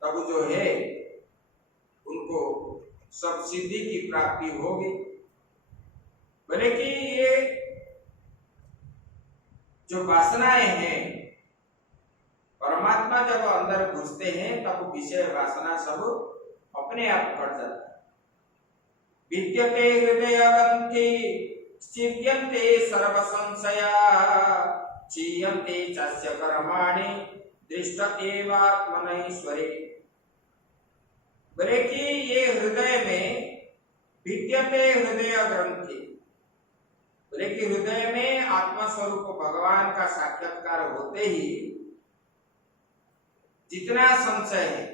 तब जो है उनको सब सिद्धि की प्राप्ति होगी। बोले कि ये जो वासनाएं हैं, परमात्मा जब अंदर घुसते हैं तब विषय वासना सब अपने आप कट जाता है। विद्यते हृदय ग्रंथि छिद्यन्ते सर्व संशया क्षीयन्ते चस्य कर्माणि दृष्ट एवात्मनैश्वरे। बोले कि ये हृदय में विद्यते हृदय ग्रंथि, बोले कि हृदय में आत्मा स्वरूप भगवान का साक्षात्कार होते ही जितना संशय है,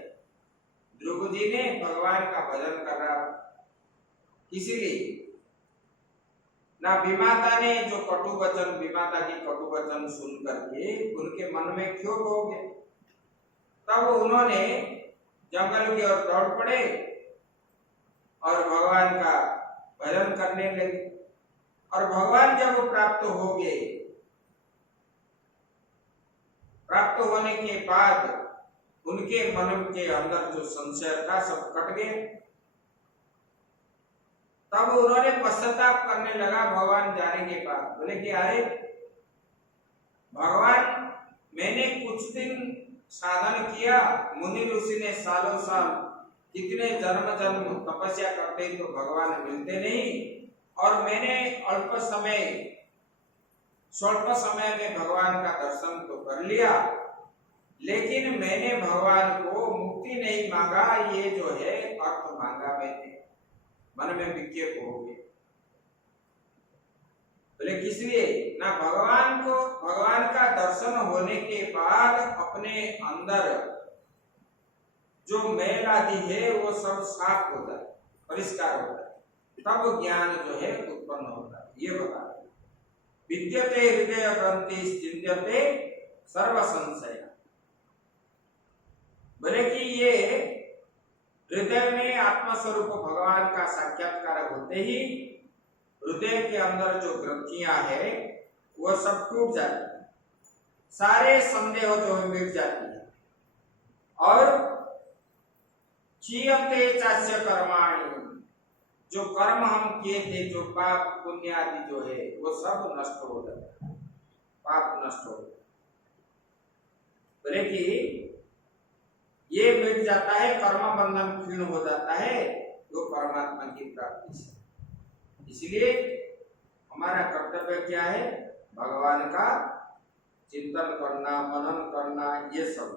ध्रुव जी ने भगवान का भजन कर रहा, इसीलिए ना विमाता ने जो कटु वचन, विमाता की कटु वचन सुन करके उनके मन में क्षोभ हो गया। तब उन्होंने जंगल की ओर दौड़ पड़े और भगवान का भजन करने लगे। और भगवान जब प्राप्त हो गए, प्राप्त होने के बाद उनके मन के अंदर जो संशय था सब कट गए। तब उन्होंने पश्चाताप करने लगा भगवान जाने के बाद। बोले कि अरे भगवान, मैंने कुछ दिन साधन किया, मुनि ऋषि ने सालों साल कितने जन्म जन्म तपस्या करते तो भगवान मिलते नहीं, और मैंने अल्प समय स्वल्प समय में भगवान का दर्शन तो कर लिया, लेकिन मैंने भगवान को मुक्ति नहीं मांगा, ये जो है अर्थ मांगा मैंने। मन में विक्षेप हो गए। बोले किस लिए? ना भगवान को, भगवान का दर्शन होने के बाद अपने अंदर जो मैल आदि है वो सब साफ होता है, परिष्कार होता है, तब ज्ञान जो है उत्पन्न होता है। ये बता रहे विद्यते हृदय ग्रंथि छिद्यते सर्व संशय। बोले कि ये हृदय में आत्मस्वरूप भगवान का साक्षात्कार होते ही हृदय के अंदर जो ग्रंथियां है वो सब टूट जाती है, सारे संदेह जो है मिट जाती है, और क्षीयते चास्य कर्माणि, जो कर्म हम किए थे, जो पाप पुण्य आदि जो है वो सब नष्ट हो जाता है, पाप नष्ट हो जाता है। बोले कि ये मिट जाता है, कर्म बंधन क्षीण हो जाता है, जो परमात्मा की प्राप्ति से। इसलिए हमारा कर्तव्य क्या है? भगवान का चिंतन करना, मनन करना, ये सब।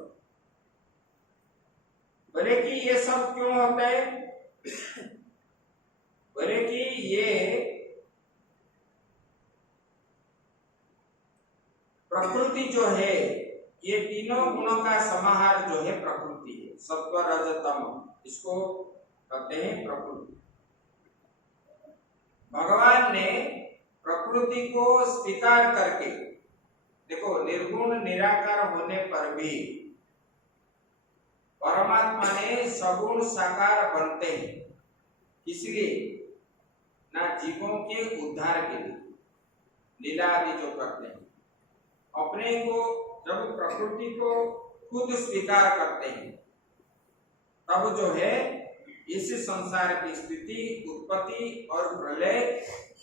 बोले कि ये सब क्यों होता है? बोले कि ये प्रकृति जो है, ये तीनों गुणों का समाहार जो है प्रकृति है, सत्व रज तम, इसको कहते हैं प्रकृति। भगवान ने प्रकृति को स्वीकार करके, देखो निर्गुण निराकार होने पर भी परमात्मा ने सगुण साकार बनते हैं, इसलिए ना जीवों के उद्धार के लिए लीला आदि जो करते हैं, अपने को जब प्रकृति को खुद स्वीकार करते हैं तब जो है इस संसार की स्थिति, उत्पत्ति और प्रलय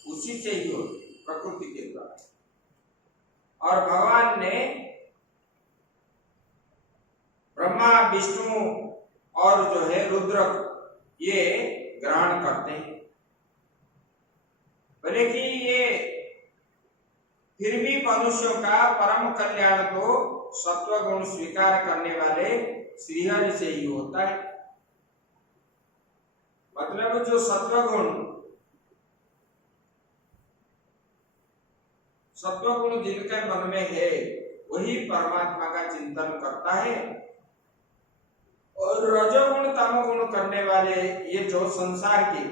उसी से ही होती, प्रकृति के द्वारा। और भगवान ने ब्रह्मा, विष्णु और जो है रुद्र ये ग्रहण करते हैं। बोले कि ये फिर भी मनुष्यों का परम कल्याण तो सत्व गुण स्वीकार करने वाले श्रीहरि से ही होता है। मतलब जो सत्व गुण जिनके मन में है वही परमात्मा का चिंतन करता है। और रजोगुण तमोगुण करने वाले ये जो संसार की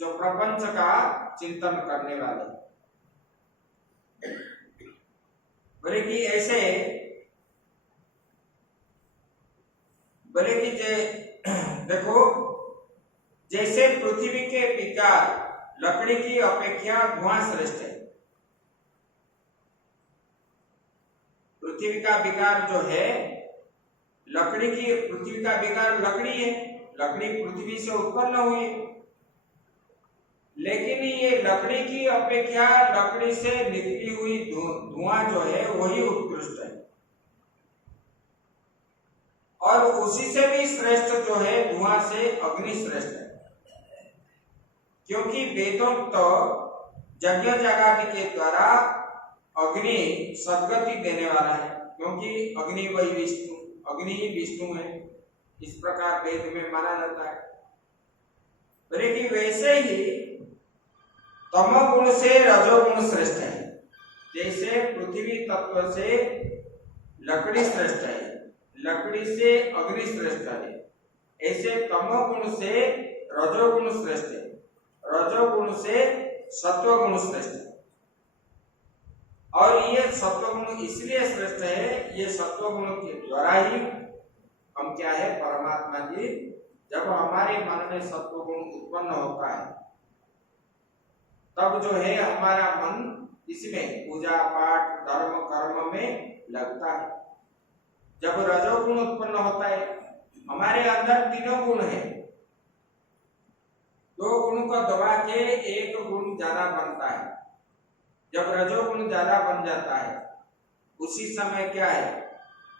जो प्रपंच का चिंतन करने वाले, बोले कि ऐसे बोले कि देखो जैसे पृथ्वी के विकार लकड़ी की अपेक्षा धुआं श्रेष्ठ है। पृथ्वी का विकार जो है पृथ्वी का विकार लकड़ी है, लकड़ी पृथ्वी से उत्पन्न हुई, लेकिन ये लकड़ी की अपेक्षा लकड़ी से निकली हुई धुआं जो है वही उत्कृष्ट है। और उसी से भी श्रेष्ठ जो है धुआं से अग्नि श्रेष्ठ है, क्योंकि वेदोक्त यज्ञ जगादि के द्वारा अग्नि सद्गति देने वाला है, क्योंकि अग्नि ही विष्णु है, इस प्रकार वेद में माना जाता है। लेकिन वैसे ही तमोगुण से रजोगुण श्रेष्ठ है। जैसे पृथ्वी तत्व से लकड़ी श्रेष्ठ है, लकड़ी से अग्नि श्रेष्ठ है, ऐसे तमोगुण से रजोगुण श्रेष्ठ है, रजोगुण से सत्वगुण श्रेष्ठ है। और ये सत्वगुण इसलिए श्रेष्ठ है, ये सत्वगुण के द्वारा ही हम क्या है परमात्मा जी, जब हमारे मन में सत्वगुण उत्पन्न होता है तब जो है हमारा मन इसमें पूजा पाठ धर्म कर्म में लगता है। जब रजोगुण उत्पन्न होता है, हमारे अंदर तीनों गुण है, दो गुण को दबा के एक गुण ज्यादा बनता है। जब रजोगुण ज्यादा बन जाता है उसी समय क्या है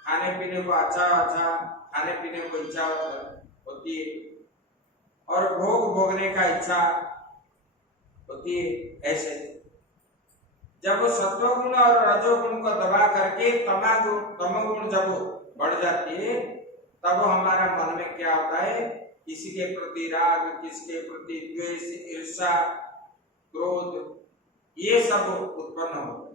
खाने पीने को अच्छा खाने पीने को इच्छा होती है और भोग भोगने का इच्छा होती है। ऐसे जब सत्वगुण और रजोगुण को दबा करके तमोगुण जब बढ़ जाती है तब हमारा मन में क्या होता है, किसी के प्रति राग, किसके प्रति द्वेष, ईर्ष्या, क्रोध, ये सब उत्पन्न होता है।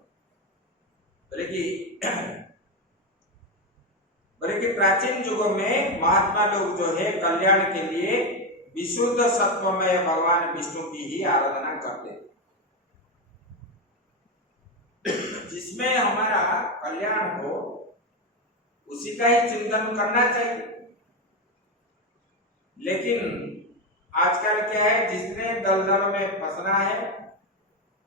बल्कि प्राचीन युगों में महात्मा लोग जो है कल्याण के लिए विशुद्ध सत्वमय भगवान विष्णु की ही आराधना करते थे, जिसमें हमारा कल्याण हो उसी का ही चिंतन करना चाहिए। लेकिन आजकल क्या है, जिसने दलदल में फंसना है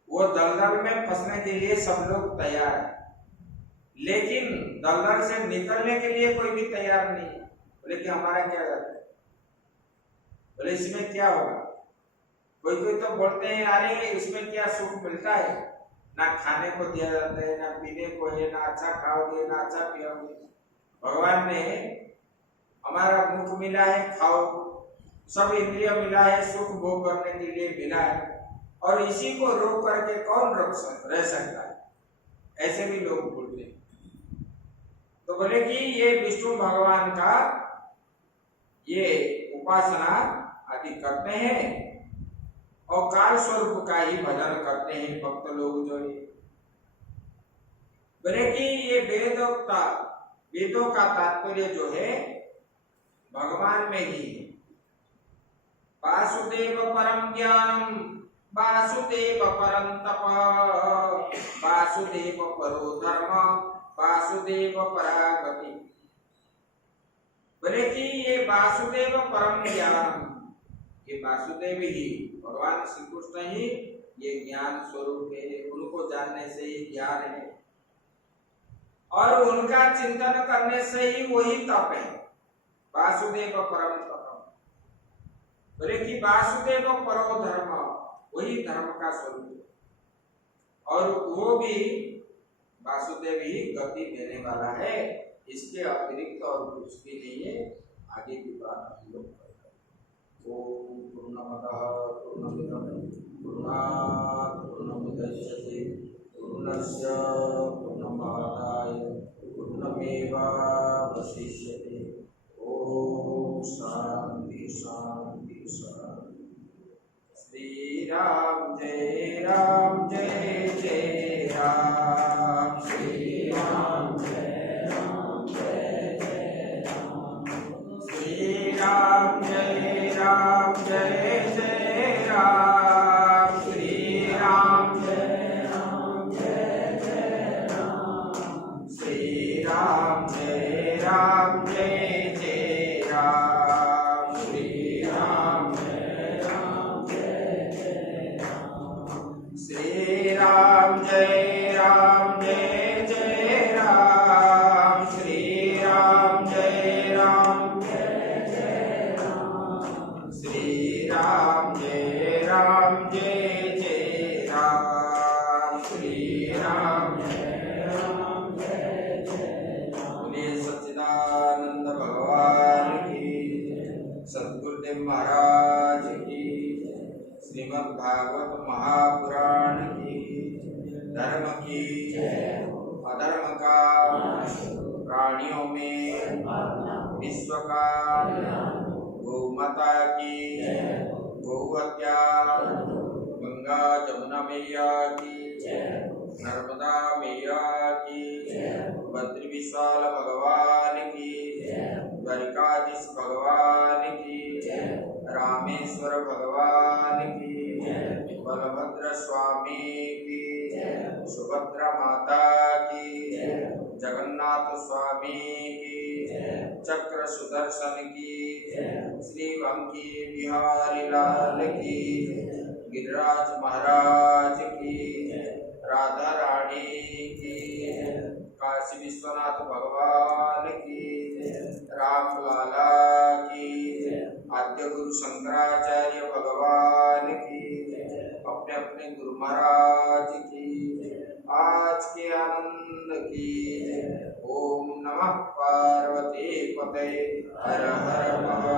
वो दलदल में फंसने के लिए सब लोग तैयार है, लेकिन दलदल से निकलने के लिए कोई भी तैयार नहीं है। बोले कि हमारा क्या रहता है, बोले इसमें क्या होगा। कोई तो बोलते हैं अरे इसमें क्या सुख मिलता है, ना खाने को दिया जाता है, ना पीने को है, ना अच्छा खाओगे ना अच्छा पियोगे। भगवान ने हमारा मुख मिला है, खाओ, सब इंद्रिय मिला है, सुख भोग करने के लिए मिला है, और इसी को रोक करके कौन रह सकता है, ऐसे भी लोग बोलते हैं। तो बोले कि ये विष्णु भगवान का ये उपासना आदि करते हैं और काल स्वरूप का ही भजन करते हैं भक्त लोग जो है। बोले कि ये वेदों का तात्पर्य जो है भगवान में ही है। वासुदेव परम ज्ञानम, वासुदेव परम तप, वासुदेव परो धर्म, वासुदेव परागति। बोले कि ये वासुदेव परम ज्ञानम, ये वासुदेव ही भगवान श्री कृष्ण ही ये ज्ञान स्वरूप है, उनको जानने से ही ज्ञान है और उनका चिंतन करने से ही वही तप है। वासुदेव परम तप। बोले कि वासुदेव परो धर्म, वही धर्म का स्वरूप है और वो भी वासुदेव ही गति देने वाला है, इसके अतिरिक्त और कुछ भी नहीं है। आगे की बात हम लोग करेंगे। ओम पूर्णमदः पूर्णमिदं पूर्णात् पूर्णमुदच्यते पूर्णस्य पूर्णमादाय पूर्णमेवावशिष्यते। ओम शांति शांति शांति। श्री राम जय राम, श्री राम जय राम, श्री राम जय राम, जय राम, श्री राम बोलिए सच्चिदानंद भगवान की, सद्गुरुदेव महाराज की, श्रीमद् भागवत महापुराण की, धर्म की अधर्म का प्राणियों में विश्व का, गौ माता की, गौ हत्या, गंगा जमुना मैया की, नर्मदा मैया की, बद्री विशाल भगवान की, द्वारिकाधीश भगवान की, रामेश्वर भगवान की, बलभद्र स्वामी की, सुभद्रा माता की, जगन्नाथ स्वामी की, चक्र सुदर्शन की, श्री वंकी बिहारी लाल की, गिरिराज महाराज की, राधा रानी की, काशी विश्वनाथ भगवान की, राम लाला की, आद्य गुरु शंकराचार्य भगवान की, अपने अपने गुरु महाराज की, आज के आनंद की। ओम नमः पार्वती पते, हर हर महादेव।